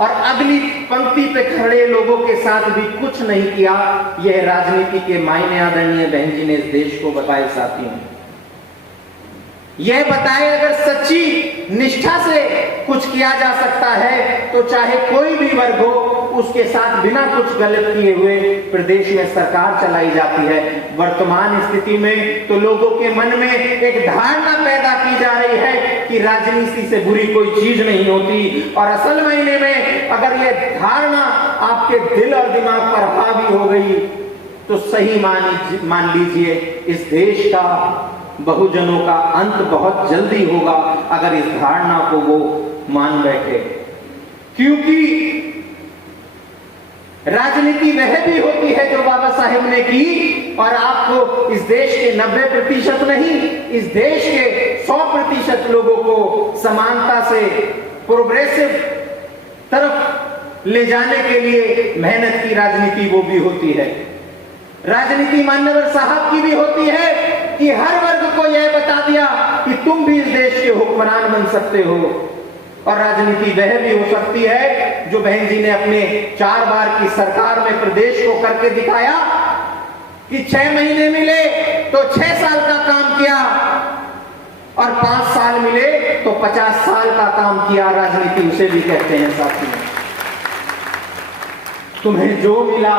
और अगली पंक्ति पे खड़े लोगों के साथ भी कुछ नहीं किया, यह राजनीति के मायने आदरणीय बहन जी ने इस देश को बताए। साथियों, यह बताए अगर सच्ची निष्ठा से कुछ किया जा सकता है तो चाहे कोई भी वर्ग हो, उसके साथ बिना कुछ गलत किए हुए प्रदेश में सरकार चलाई जाती है। वर्तमान स्थिति में तो लोगों के मन में एक धारणा पैदा की जा रही है कि राजनीति से बुरी कोई चीज नहीं होती, और असल मायने में अगर यह धारणा आपके दिल और दिमाग पर हावी हो गई तो सही मान लीजिए इस देश का, बहुजनों का अंत बहुत जल्दी होगा अगर इस धारणा को वो मान बैठे। क्योंकि राजनीति वह भी होती है जो बाबा साहेब ने की, और आपको इस देश के 90% नहीं, इस देश के 100% लोगों को समानता से प्रोग्रेसिव तरफ ले जाने के लिए मेहनत की राजनीति वो भी होती है। राजनीति मान्यवर साहब की भी होती है कि हर वर्ग को यह बता दिया कि तुम भी इस देश के हुक्मरान बन सकते हो। और राजनीति वह भी हो सकती है जो बहन जी ने अपने 4 बार की सरकार में प्रदेश को करके दिखाया कि 6 महीने मिले तो 6 साल का काम किया, और 5 साल मिले तो 50 साल का काम किया। राजनीति उसे भी कहते हैं। साथियों, तुम्हें जो मिला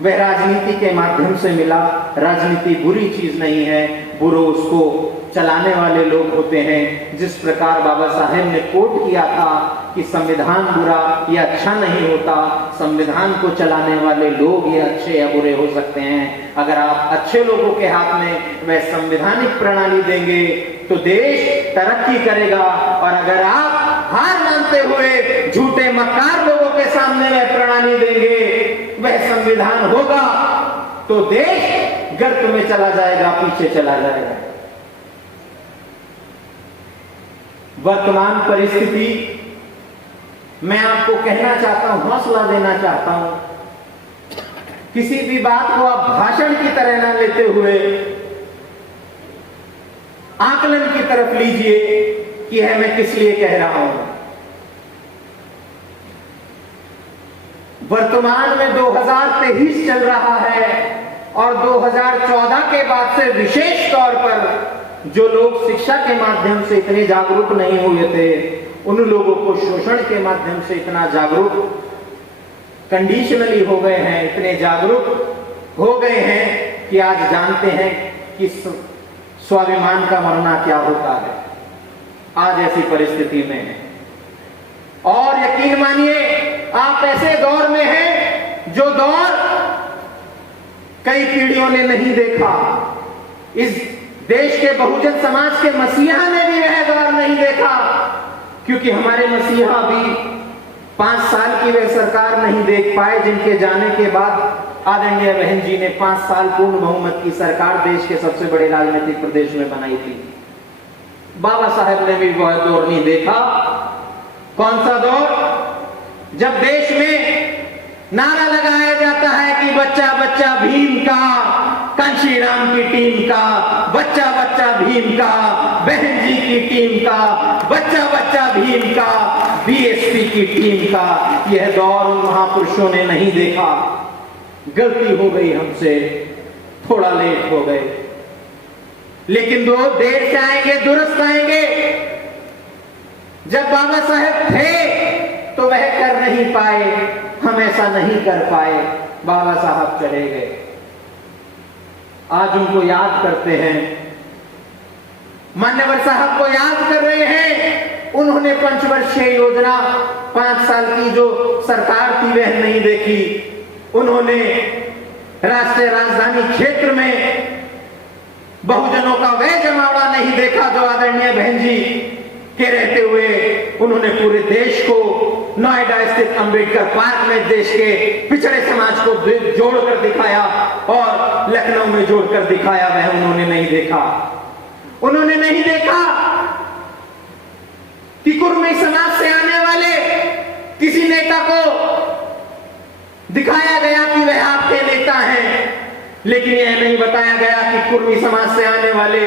वह राजनीति के माध्यम से मिला। राजनीति बुरी चीज नहीं है, बुरे उसको चलाने वाले लोग होते हैं। जिस प्रकार बाबा साहेब ने कोट किया था कि संविधान बुरा या अच्छा नहीं होता, संविधान को चलाने वाले लोग ये अच्छे या बुरे हो सकते हैं। अगर आप अच्छे लोगों के हाथ में वह संवैधानिक प्रणाली देंगे तो देश तरक्की करेगा, और अगर आप हार मानते हुए झूठे मक्कार लोगों के सामने वह प्रणाली देंगे, वह संविधान होगा तो देश गर्त में चला जाएगा, पीछे चला जाएगा। वर्तमान परिस्थिति, मैं आपको कहना चाहता हूं, हौसला देना चाहता हूं, किसी भी बात को आप भाषण की तरह ना लेते हुए आकलन की तरफ लीजिए कि यह मैं किस लिए कह रहा हूं। वर्तमान में 2023 चल रहा है और 2014 के बाद से विशेष तौर पर जो लोग शिक्षा के माध्यम से इतने जागरूक नहीं हुए थे, उन लोगों को शोषण के माध्यम से इतना जागरूक कंडीशनली हो गए हैं, इतने जागरूक हो गए हैं कि आज जानते हैं कि स्वाभिमान का मरना क्या होता है। आज ऐसी परिस्थिति में है और यकीन मानिए आप ऐसे दौर में हैं जो दौर कई पीढ़ियों ने नहीं देखा। इस देश के बहुजन समाज के मसीहा ने भी वह दौर नहीं देखा, क्योंकि हमारे मसीहा भी 5 साल की वह सरकार नहीं देख पाए जिनके जाने के बाद आदरणीय बहन जी ने 5 साल पूर्ण बहुमत की सरकार देश के सबसे बड़े राजनीतिक प्रदेश में बनाई थी। बाबा साहेब ने भी वह दौर नहीं देखा। कौन सा दौर? जब देश में नारा लगाया जाता है कि बच्चा बच्चा भीम का, कांशीराम की टीम का, बच्चा बच्चा भीम का, बहन जी की टीम का, बच्चा बच्चा भीम का, बीएसपी की टीम का। यह दौर उन महापुरुषों ने नहीं देखा। गलती हो गई हमसे, थोड़ा लेट हो गए, लेकिन दो देर से आएंगे, दुरुस्त आएंगे। जब बाबा साहेब थे तो वह कर नहीं पाए, हम ऐसा नहीं कर पाए, बाबा साहब चले गए। आज उनको याद करते हैं, मान्यवर साहब को याद कर रहे हैं। उन्होंने पंचवर्षीय योजना 5 साल की जो सरकार थी वह नहीं देखी। उन्होंने राष्ट्रीय राजधानी क्षेत्र में बहुजनों का वह जमावड़ा नहीं देखा जो आदरणीय बहन जी के रहते हुए उन्होंने पूरे देश को नोएडा स्थित अंबेडकर पार्क में देश के पिछड़े समाज को जोड़कर दिखाया और लखनऊ में जोड़कर दिखाया। वह उन्होंने नहीं देखा। उन्होंने नहीं देखा कि कुर्मी समाज से आने वाले किसी नेता को दिखाया गया कि वह आपके नेता हैं, लेकिन यह नहीं बताया गया कि कुर्मी समाज से आने वाले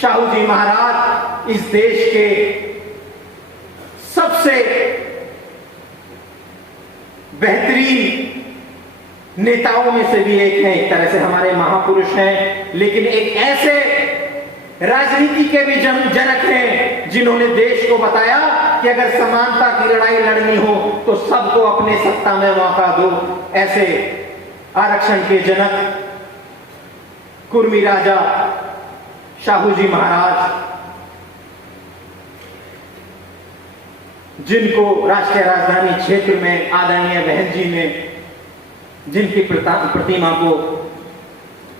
शाहू जी महाराज इस देश के सबसे बेहतरीन नेताओं में से भी एक हैं। एक तरह से हमारे महापुरुष हैं, लेकिन एक ऐसे राजनीति के भी जनक हैं जिन्होंने देश को बताया कि अगर समानता की लड़ाई लड़नी हो तो सबको अपने सत्ता में मौका दो। ऐसे आरक्षण के जनक कुर्मी राजा शाहू जी महाराज, जिनको राष्ट्रीय राजधानी क्षेत्र में आदरणीय बहन जी ने जिनकी प्रतिमा को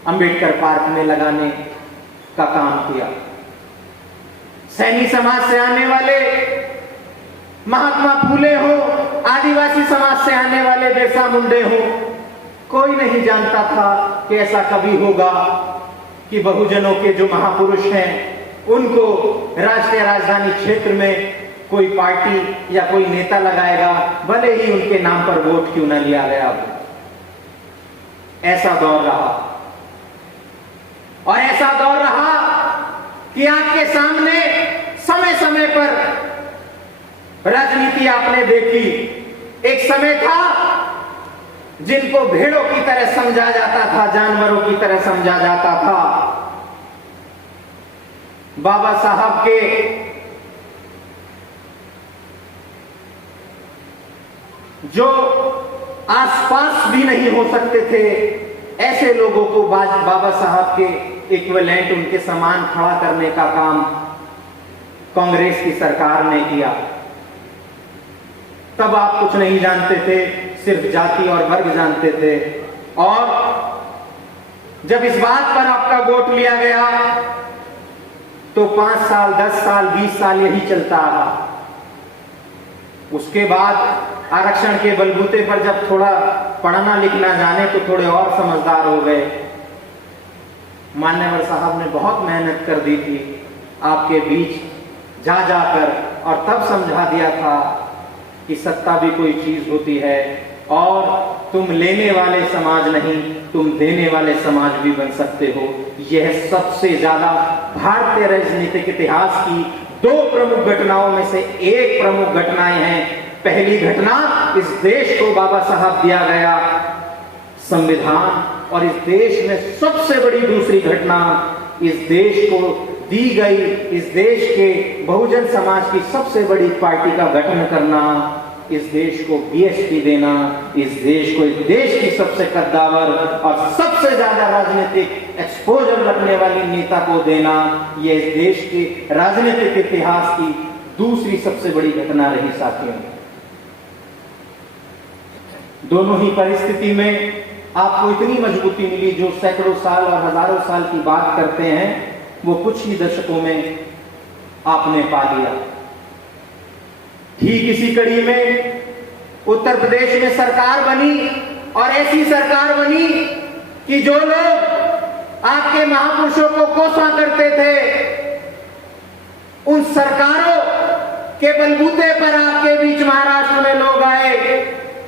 अंबेडकर पार्क में लगाने का काम किया। सैनी समाज से आने वाले महात्मा फूले हो, आदिवासी समाज से आने वाले बिरसा मुंडे हो, कोई नहीं जानता था कि ऐसा कभी होगा कि बहुजनों के जो महापुरुष हैं उनको राष्ट्रीय राजधानी क्षेत्र में कोई पार्टी या कोई नेता लगाएगा, भले ही उनके नाम पर वोट क्यों न लिया गया हो। ऐसा दौर रहा और ऐसा दौर रहा कि आपके सामने समय समय पर राजनीति आपने देखी। एक समय था जिनको भेड़ों की तरह समझा जाता था, जानवरों की तरह समझा जाता था। बाबा साहब के जो आसपास भी नहीं हो सकते थे, ऐसे लोगों को बाबा साहब के इक्विवेलेंट, उनके समान खड़ा करने का काम कांग्रेस की सरकार ने किया। तब आप कुछ नहीं जानते थे, सिर्फ जाति और वर्ग जानते थे। और जब इस बात पर आपका वोट लिया गया तो 5 साल, 10 साल, 20 साल यही चलता रहा। उसके बाद आरक्षण के बलबूते पर जब थोड़ा पढ़ना लिखना जाने तो थोड़े और समझदार हो गए। मान्यवर साहब ने बहुत मेहनत कर दी थी आपके बीच जा जाकर, और तब समझा दिया था कि सत्ता भी कोई चीज होती है और तुम लेने वाले समाज नहीं, तुम देने वाले समाज भी बन सकते हो। यह सबसे ज्यादा भारतीय राजनीतिक इतिहास की दो प्रमुख घटनाओं में से एक प्रमुख घटनाएं हैं। पहली घटना, इस देश को बाबा साहब दिया गया संविधान, और इस देश में सबसे बड़ी दूसरी घटना, इस देश को दी गई, इस देश के बहुजन समाज की सबसे बड़ी पार्टी का गठन करना, इस देश को बीएसपी देना, इस देश को, इस देश की सबसे कद्दावर और सबसे ज्यादा राजनीतिक एक्सपोजर रखने वाली नेता को देना, यह इस देश के राजनीतिक इतिहास की दूसरी सबसे बड़ी घटना रही साथियों। दोनों ही परिस्थिति में आपको इतनी मजबूती मिली, जो सैकड़ों साल और हजारों साल की बात करते हैं वो कुछ ही दशकों में आपने पा लिया। ठीक इसी कड़ी में उत्तर प्रदेश में सरकार बनी, और ऐसी सरकार बनी कि जो लोग आपके महापुरुषों को कोसा करते थे, उन सरकारों के बलबूते पर आपके बीच महाराष्ट्र में लोग आए,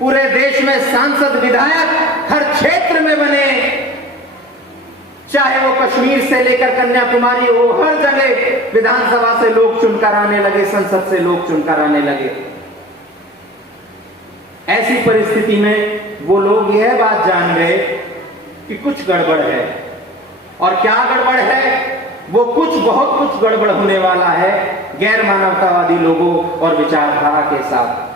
पूरे देश में सांसद विधायक हर क्षेत्र में बने, चाहे वो कश्मीर से लेकर कन्याकुमारी हो, हर जगह विधानसभा से लोग चुनकर आने लगे, संसद से लोग चुनकर आने लगे। ऐसी परिस्थिति में वो लोग यह बात जान गए कि कुछ गड़बड़ है, और क्या गड़बड़ है, वो कुछ, बहुत कुछ गड़बड़ होने वाला है गैर मानवतावादी लोगों और विचारधारा के साथ।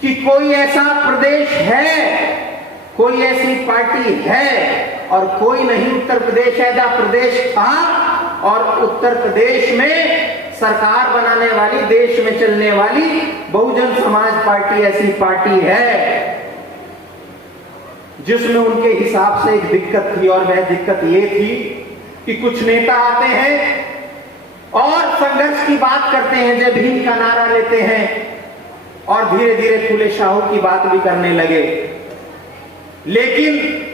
कि कोई ऐसा प्रदेश है, कोई ऐसी पार्टी है, और कोई नहीं, उत्तर प्रदेश ऐसा प्रदेश था, और उत्तर प्रदेश में सरकार बनाने वाली, देश में चलने वाली बहुजन समाज पार्टी ऐसी पार्टी है जिसमें उनके हिसाब से एक दिक्कत थी, और वह दिक्कत ये थी कि कुछ नेता आते हैं और संघर्ष की बात करते हैं, जय भीम का नारा लेते हैं, और धीरे धीरे फूले शाहू की बात भी करने लगे, लेकिन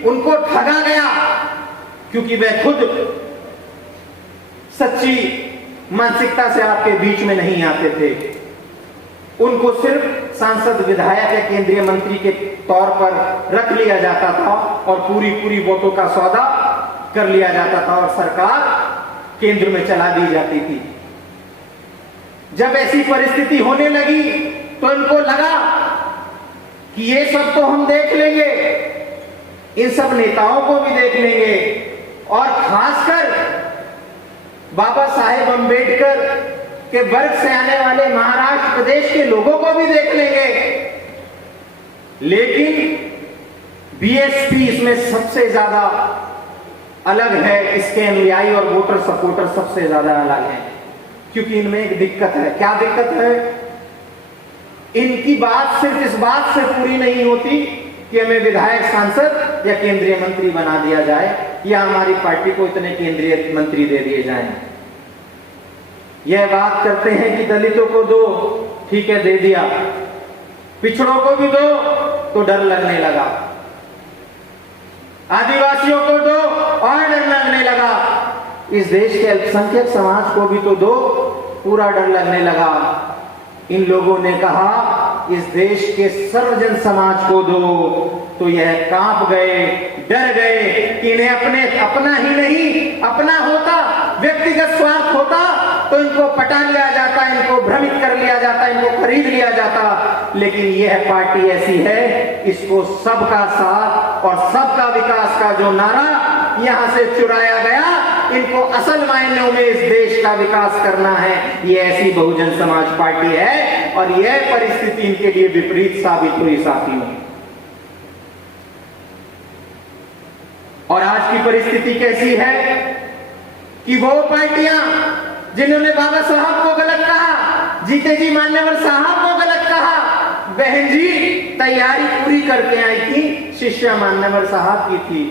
उनको ठगा गया, क्योंकि वे खुद सच्ची मानसिकता से आपके बीच में नहीं आते थे। उनको सिर्फ सांसद, विधायक या केंद्रीय मंत्री के तौर पर रख लिया जाता था, और पूरी पूरी वोटों का सौदा कर लिया जाता था, और सरकार केंद्र में चला दी जाती थी। जब ऐसी परिस्थिति होने लगी तो इनको लगा कि ये सब तो हम देख लेंगे, इन सब नेताओं को भी देख लेंगे, और खासकर बाबा साहेब अंबेडकर के वर्ग से आने वाले महाराष्ट्र प्रदेश के लोगों को भी देख लेंगे। लेकिन बीएसपी इसमें सबसे ज्यादा अलग है, इसके अनुयायी और वोटर सपोर्टर सबसे ज्यादा अलग हैं, क्योंकि इनमें एक दिक्कत है। क्या दिक्कत है? इनकी बात सिर्फ इस बात से पूरी नहीं होती कि हमें विधायक, सांसद या केंद्रीय मंत्री बना दिया जाए, या हमारी पार्टी को इतने केंद्रीय मंत्री दे दिए जाएं। यह बात करते हैं कि दलितों को दो, ठीक है दे दिया, पिछड़ों को भी दो तो डर लगने लगा, आदिवासियों को दो और डर लगने लगा, इस देश के अल्पसंख्यक समाज को भी तो दो, पूरा डर लगने लगा। इन लोगों ने कहा इस देश के सर्वजन समाज को दो, तो यह कांप गए, डर गए कि इन्हें अपना ही नहीं, अपना होता, व्यक्तिगत स्वार्थ होता तो इनको पटा लिया जाता, इनको भ्रमित कर लिया जाता, इनको खरीद लिया जाता। लेकिन यह पार्टी ऐसी है, इसको सबका साथ और सबका विकास का जो नारा यहां से चुराया गया, इनको असल मायनों में इस देश का विकास करना है, ये ऐसी बहुजन समाज पार्टी है। और यह परिस्थिति इनके लिए विपरीत साबित हुई साथियों। और आज की परिस्थिति कैसी है कि वो पार्टियां जिन्होंने बाबा साहब को गलत कहा, जीते जी मान्यवर साहब को गलत कहा, बहन जी तैयारी पूरी करके आई थी, शिष्या मान्यवर साहब की थी।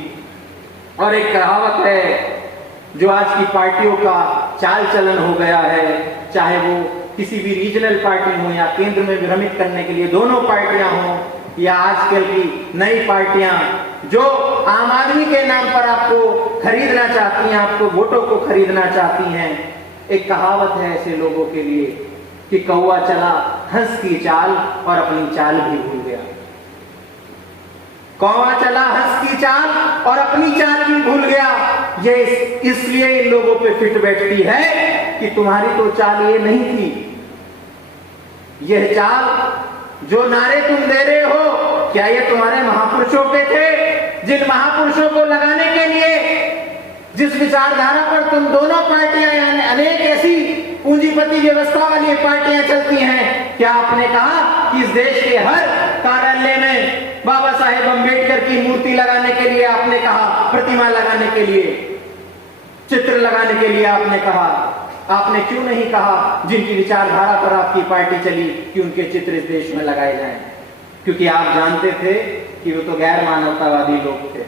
और एक कहावत है जो आज की पार्टियों का चाल चलन हो गया है, चाहे वो किसी भी रीजनल पार्टी हो या केंद्र में भ्रमित करने के लिए दोनों पार्टियां हो, या आजकल की नई पार्टियां जो आम आदमी के नाम पर आपको खरीदना चाहती हैं, आपको वोटों को खरीदना चाहती हैं। एक कहावत है ऐसे लोगों के लिए कि कौवा चला हंस की चाल और अपनी चाल भी भूल गया। कौवा चला हंस की चाल और अपनी चाल भी भूल गया। ये इसलिए इन लोगों पे फिट बैठती है कि तुम्हारी तो चाल ये नहीं थी। यह चाल जो नारे तुम दे रहे हो, क्या ये तुम्हारे महापुरुषों के थे? जिन महापुरुषों को लगाने के लिए, जिस विचारधारा पर तुम दोनों पार्टियां यानी अनेक ऐसी पूंजीपति व्यवस्था वाली पार्टियां चलती हैं, क्या आपने कहा कि इस देश के हर कार्यालय में बाबा साहेब अंबेडकर की मूर्ति लगाने के लिए आपने कहा, प्रतिमा लगाने के लिए, चित्र लगाने के लिए आपने कहा? आपने क्यों नहीं कहा जिनकी विचारधारा पर आपकी पार्टी चली कि उनके चित्र इस देश में लगाए जाएं? क्योंकि आप जानते थे कि वो तो गैर मानवतावादी लोग थे।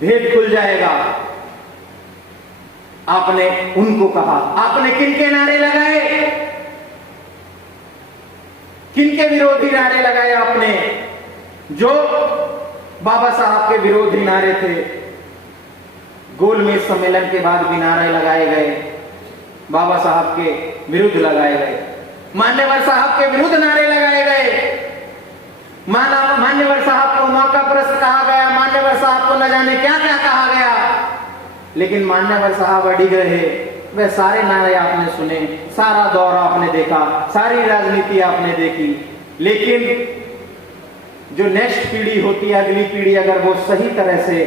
भेद खुल जाएगा। आपने उनको कहा। आपने किनके नारे लगाए? किनके विरोधी नारे लगाए आपने? जो बाबा साहब के विरोधी नारे थे। गोलमेज सम्मेलन के बाद भी नारे लगाए गए, बाबा साहब के विरुद्ध लगाए गए। मान्यवर साहब के विरुद्ध नारे लगाए गए। मान्यवर साहब को मौका परस्त कहा गया, मान्यवर साहब को न जाने क्या क्या कहा गया, लेकिन मान्यवर साहब अडिग रहे। वह सारे नारे आपने सुने, सारा दौर आपने देखा, सारी राजनीति आपने देखी, लेकिन जो नेक्स्ट पीढ़ी होती है, अगली पीढ़ी, अगर वो सही तरह से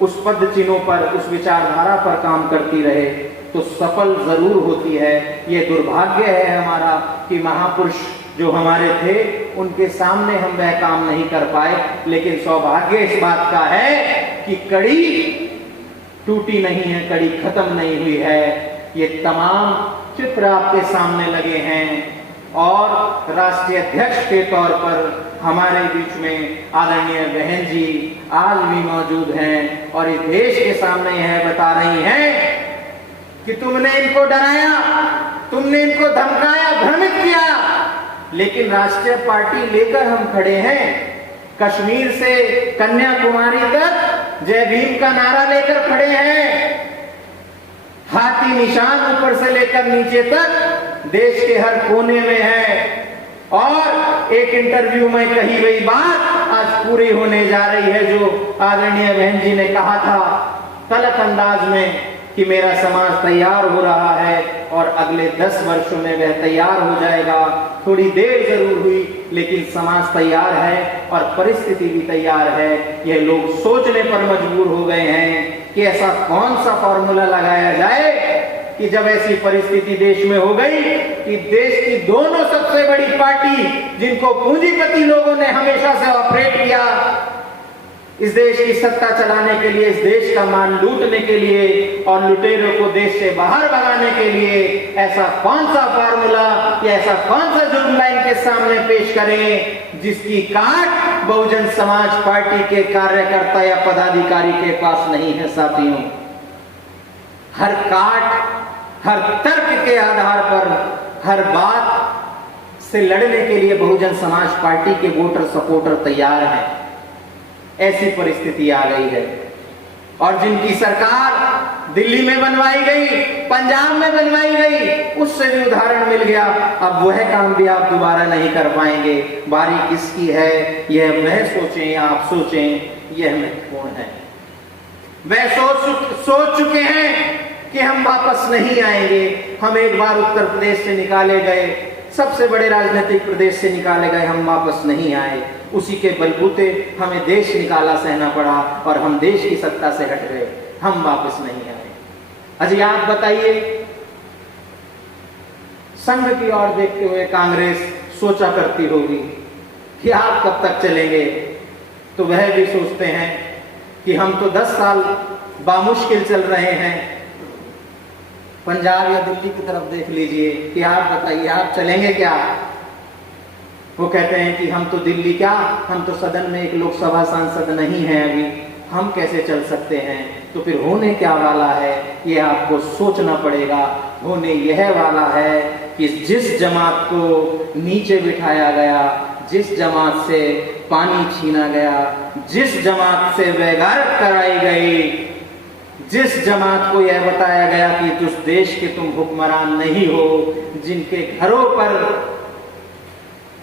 उस पद चिन्हों पर, उस विचारधारा पर काम करती रहे तो सफल जरूर होती है। ये दुर्भाग्य है हमारा कि महापुरुष जो हमारे थे उनके सामने हम वह काम नहीं कर पाए, लेकिन सौभाग्य इस बात का है कि कड़ी टूटी नहीं है, कड़ी खत्म नहीं हुई है। ये तमाम चित्र आपके सामने लगे हैं और राष्ट्रीय अध्यक्ष के तौर पर हमारे बीच में आदरणीय बहन जी आज भी मौजूद हैं और इस देश के सामने यह बता रही हैं कि तुमने इनको डराया, तुमने इनको धमकाया, भ्रमित किया, लेकिन राष्ट्रीय पार्टी लेकर हम खड़े हैं। कश्मीर से कन्याकुमारी तक जय भीम का नारा लेकर खड़े हैं। हाथी निशान ऊपर से लेकर नीचे तक देश के हर कोने में है। और एक इंटरव्यू में कही गई बात आज पूरी होने जा रही है, जो आदरणीय बहन जी ने कहा था तलख अंदाज में कि मेरा समाज तैयार हो रहा है और अगले 10 वर्षों में वह तैयार हो जाएगा। थोड़ी देर जरूर हुई, लेकिन समाज तैयार है और परिस्थिति भी तैयार है। यह लोग सोचने पर मजबूर हो गए हैं कि ऐसा कौन सा फॉर्मूला लगाया जाए कि जब ऐसी परिस्थिति देश में हो गई कि देश की दोनों सबसे बड़ी पार्टी, जिनको पूंजीपति लोगों ने हमेशा से ऑपरेट किया, इस देश की सत्ता चलाने के लिए, इस देश का माल लूटने के लिए और लुटेरों को देश से बाहर भगाने के लिए ऐसा कौन सा फार्मूला या ऐसा कौन सा जुर्म इनके सामने पेश करें जिसकी काट बहुजन समाज पार्टी के कार्यकर्ता या पदाधिकारी के पास नहीं है। साथियों, हर काट, हर तर्क के आधार पर, हर बात से लड़ने के लिए बहुजन समाज पार्टी के वोटर सपोर्टर तैयार हैं। ऐसी परिस्थिति आ गई है और जिनकी सरकार दिल्ली में बनवाई गई, पंजाब में बनवाई गई, उससे भी उदाहरण मिल गया। अब वह काम भी आप दोबारा नहीं कर पाएंगे। बारी किसकी है, यह वह सोचें या आप सोचें, यह महत्वपूर्ण है। वह सोच चुके हैं कि हम वापस नहीं आएंगे। हम एक बार उत्तर प्रदेश से निकाले गए, सबसे बड़े राजनीतिक प्रदेश से निकाले गए, हम वापस नहीं आए। उसी के बलबूते हमें देश निकाला सहना पड़ा और हम देश की सत्ता से हट गए, हम वापस नहीं आए। अजी आप बताइए, संघ की ओर देखते हुए कांग्रेस सोचा करती होगी कि आप कब तक चलेंगे, तो वह भी सोचते हैं कि हम तो 10 साल बामुश्किल चल रहे हैं। पंजाब या दिल्ली की तरफ देख लीजिए कि आप बताइए आप चलेंगे क्या? वो कहते हैं कि हम तो दिल्ली क्या, हम तो सदन में एक लोकसभा सांसद नहीं हैं अभी, हम कैसे चल सकते हैं? तो फिर होने क्या वाला है ये आपको सोचना पड़ेगा। होने यह वाला है कि जिस जमात को नीचे बिठाया गया, जिस जमात से पानी छीना गया, जिस जमात से बेगारत कराई गई, जिस जमात को यह बताया गया कि उस देश के तुम हुक्मरान नहीं हो, जिनके घरों पर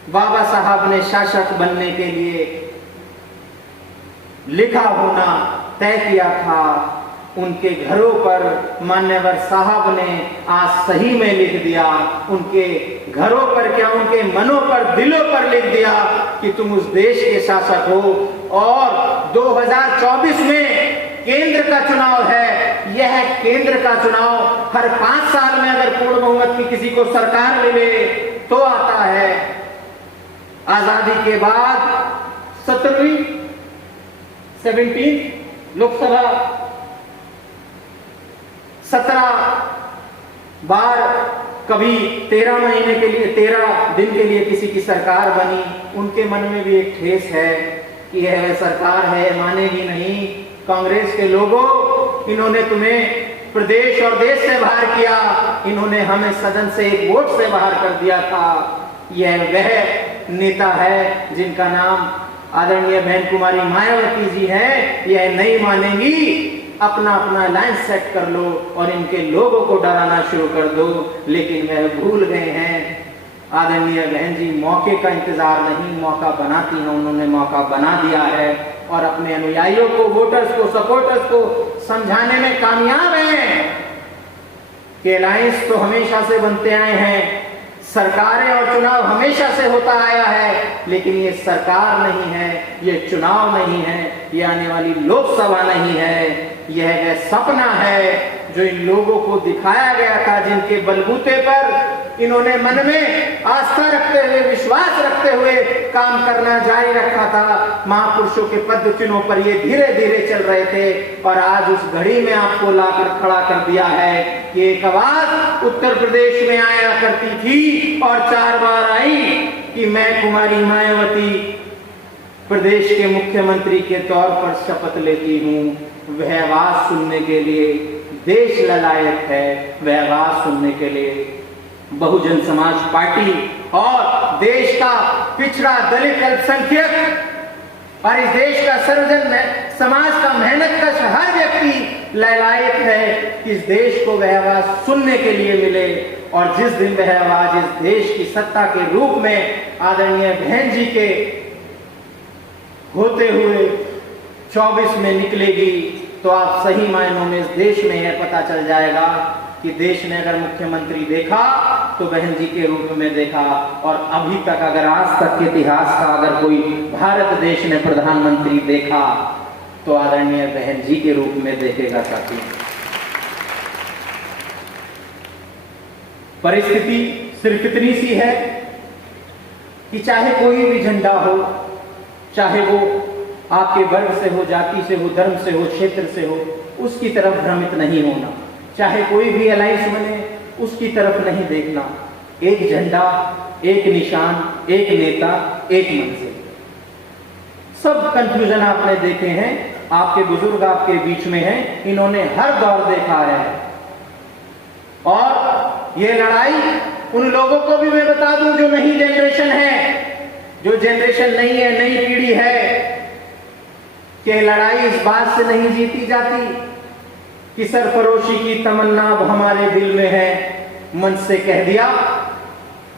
बाबा साहब ने शासक बनने के लिए लिखा होना तय किया था, उनके घरों पर मान्यवर साहब ने आज सही में लिख दिया। उनके घरों पर क्या, उनके मनों पर, दिलों पर लिख दिया कि तुम उस देश के शासक हो। और 2024 में केंद्र का चुनाव है। यह केंद्र का चुनाव हर 5 साल में अगर पूर्ण बहुमत की किसी को सरकार मिले तो आता है। आजादी के बाद 17 लोकसभा 17 बार, कभी 13 महीने के लिए, 13 दिन के लिए किसी की सरकार बनी। उनके मन में भी एक ठेस है कि यह सरकार है, मानेगी नहीं। कांग्रेस के लोगों, इन्होंने तुम्हें प्रदेश और देश से बाहर किया, इन्होंने हमें सदन से एक वोट से बाहर कर दिया था। यह वह नेता है जिनका नाम आदरणीय बहन कुमारी मायावती जी है। यह नहीं मानेंगी। अपना अपना अलायंस सेट कर लो और इनके लोगों को डराना शुरू कर दो। लेकिन वह भूल गए हैं। आदरणीय बहन जी मौके का इंतजार नहीं, मौका बनाती हैं। उन्होंने मौका बना दिया है और अपने अनुयायियों को, वोटर्स को, सपोर्टर्स को समझाने में कामयाब हैं कि अलायंस तो हमेशा से बनते आए हैं, सरकारें और चुनाव हमेशा से होता आया है, लेकिन ये सरकार नहीं है, ये चुनाव नहीं है, ये आने वाली लोकसभा नहीं है। यह वह सपना है जो इन लोगों को दिखाया गया था, जिनके बलबूते पर इन्होंने मन में आस्था रखते हुए, विश्वास रखते हुए काम करना जारी रखा था। महापुरुषों के पद चिन्हों पर ये धीरे धीरे चल रहे थे और आज उस घड़ी में आपको लाकर खड़ा कर दिया है कि एक आवाज उत्तर प्रदेश में आया करती थी और 4 बार आई कि मैं कुमारी मायावती प्रदेश के मुख्यमंत्री के तौर पर शपथ लेती हूँ। वह आवाज सुनने के लिए देश ललायत है। वह आवाज सुनने के लिए बहुजन समाज पार्टी और देश का पिछड़ा, दलित, अल्पसंख्यक और इस देश का सर्वजन समाज का मेहनतकश हर व्यक्ति ललायत है कि इस देश को वह आवाज सुनने के लिए मिले। और जिस दिन वह आवाज इस देश की सत्ता के रूप में आदरणीय बहन जी के होते हुए 24 में निकलेगी, तो आप सही मायनों में इस देश में यह पता चल जाएगा कि देश ने अगर मुख्यमंत्री देखा तो बहन जी के रूप में देखा। और अभी तक अगर आज तक के इतिहास का अगर कोई भारत देश ने प्रधानमंत्री देखा तो आदरणीय बहन जी के रूप में देखेगा। साथी, परिस्थिति सिर्फ इतनी सी है कि चाहे कोई भी झंडा हो, चाहे वो आपके वर्ग से हो, जाति से हो, धर्म से हो, क्षेत्र से हो, उसकी तरफ भ्रमित नहीं होना। चाहे कोई भी अलायंस बने, उसकी तरफ नहीं देखना। एक झंडा, एक निशान, एक नेता, एक मंजिल। सब कंफ्यूजन आपने देखे हैं, आपके बुजुर्ग आपके बीच में हैं, इन्होंने हर दौर देखा है। और ये लड़ाई उन लोगों को भी मैं बता दूं जो नई जनरेशन है, जो जनरेशन नहीं है, नई पीढ़ी है, कि लड़ाई इस बात से नहीं जीती जाती कि सरफरोशी की तमन्ना अब हमारे दिल में है, मन से कह दिया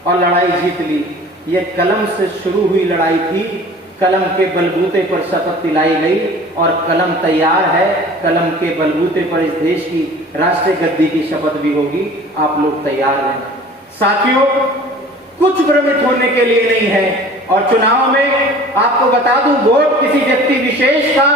और लड़ाई जीत ली। यह कलम से शुरू हुई लड़ाई थी, कलम के बलबूते पर शपथ दिलाई गई और कलम तैयार है। कलम के बलबूते पर इस देश की राष्ट्रीय गद्दी की शपथ भी होगी। आप लोग तैयार हैं। साथियों, कुछ भ्रमित होने के लिए नहीं है। और चुनाव में आपको बता दूं, वोट किसी व्यक्ति विशेष का,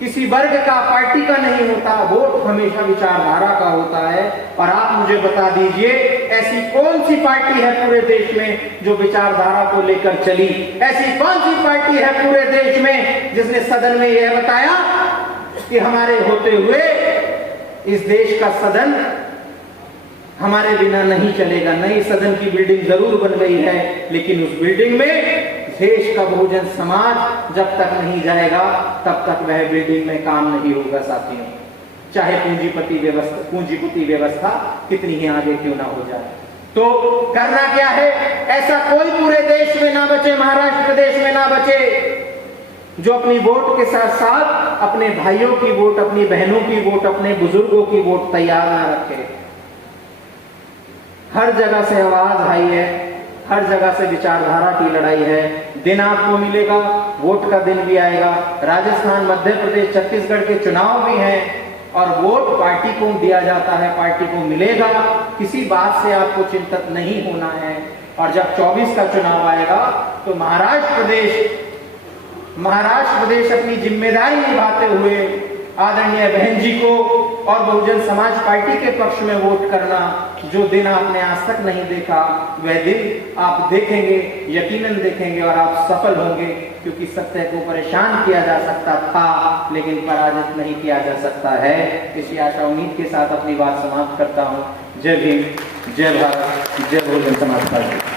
किसी वर्ग का, पार्टी का नहीं होता। वोट हमेशा विचारधारा का होता है। और आप मुझे बता दीजिए, ऐसी कौन सी पार्टी है पूरे देश में जो विचारधारा को लेकर चली? ऐसी कौन सी पार्टी है पूरे देश में जिसने सदन में यह बताया कि हमारे होते हुए इस देश का सदन हमारे बिना नहीं चलेगा? नई सदन की बिल्डिंग जरूर बन गई है, लेकिन उस बिल्डिंग में देश का बहुजन समाज जब तक नहीं जाएगा तब तक वह बिल्डिंग में काम नहीं होगा। साथियों, चाहे पूंजीपति व्यवस्था कितनी ही आगे क्यों ना हो जाए। तो करना क्या है, ऐसा कोई पूरे देश में ना बचे, महाराष्ट्र प्रदेश में ना बचे, जो अपनी वोट के साथ साथ अपने भाइयों की वोट, अपनी बहनों की वोट, अपने बुजुर्गों की वोट तैयार ना रखे। हर जगह से आवाज आई है, हर जगह से विचारधारा की लड़ाई है। दिन आपको मिलेगा, वोट का दिन भी आएगा। राजस्थान, मध्य प्रदेश, छत्तीसगढ़ के चुनाव भी हैं और वोट पार्टी को दिया जाता है, पार्टी को मिलेगा। किसी बात से आपको चिंतित नहीं होना है। और जब 24 का चुनाव आएगा तो महाराष्ट्र प्रदेश अपनी जिम्मेदारी निभाते हुए आदरणीय बहन जी को और बहुजन समाज पार्टी के पक्ष में वोट करना, जो दिन आपने आज तक नहीं देखा, वह दिन आप देखेंगे, यकीनन देखेंगे और आप सफल होंगे। क्योंकि सत्य को परेशान किया जा सकता था, लेकिन पराजित नहीं किया जा सकता है। इसी आशा उम्मीद के साथ अपनी बात समाप्त करता हूँ। जय भीम, जय भारत, जय बहुजन समाज पार्टी।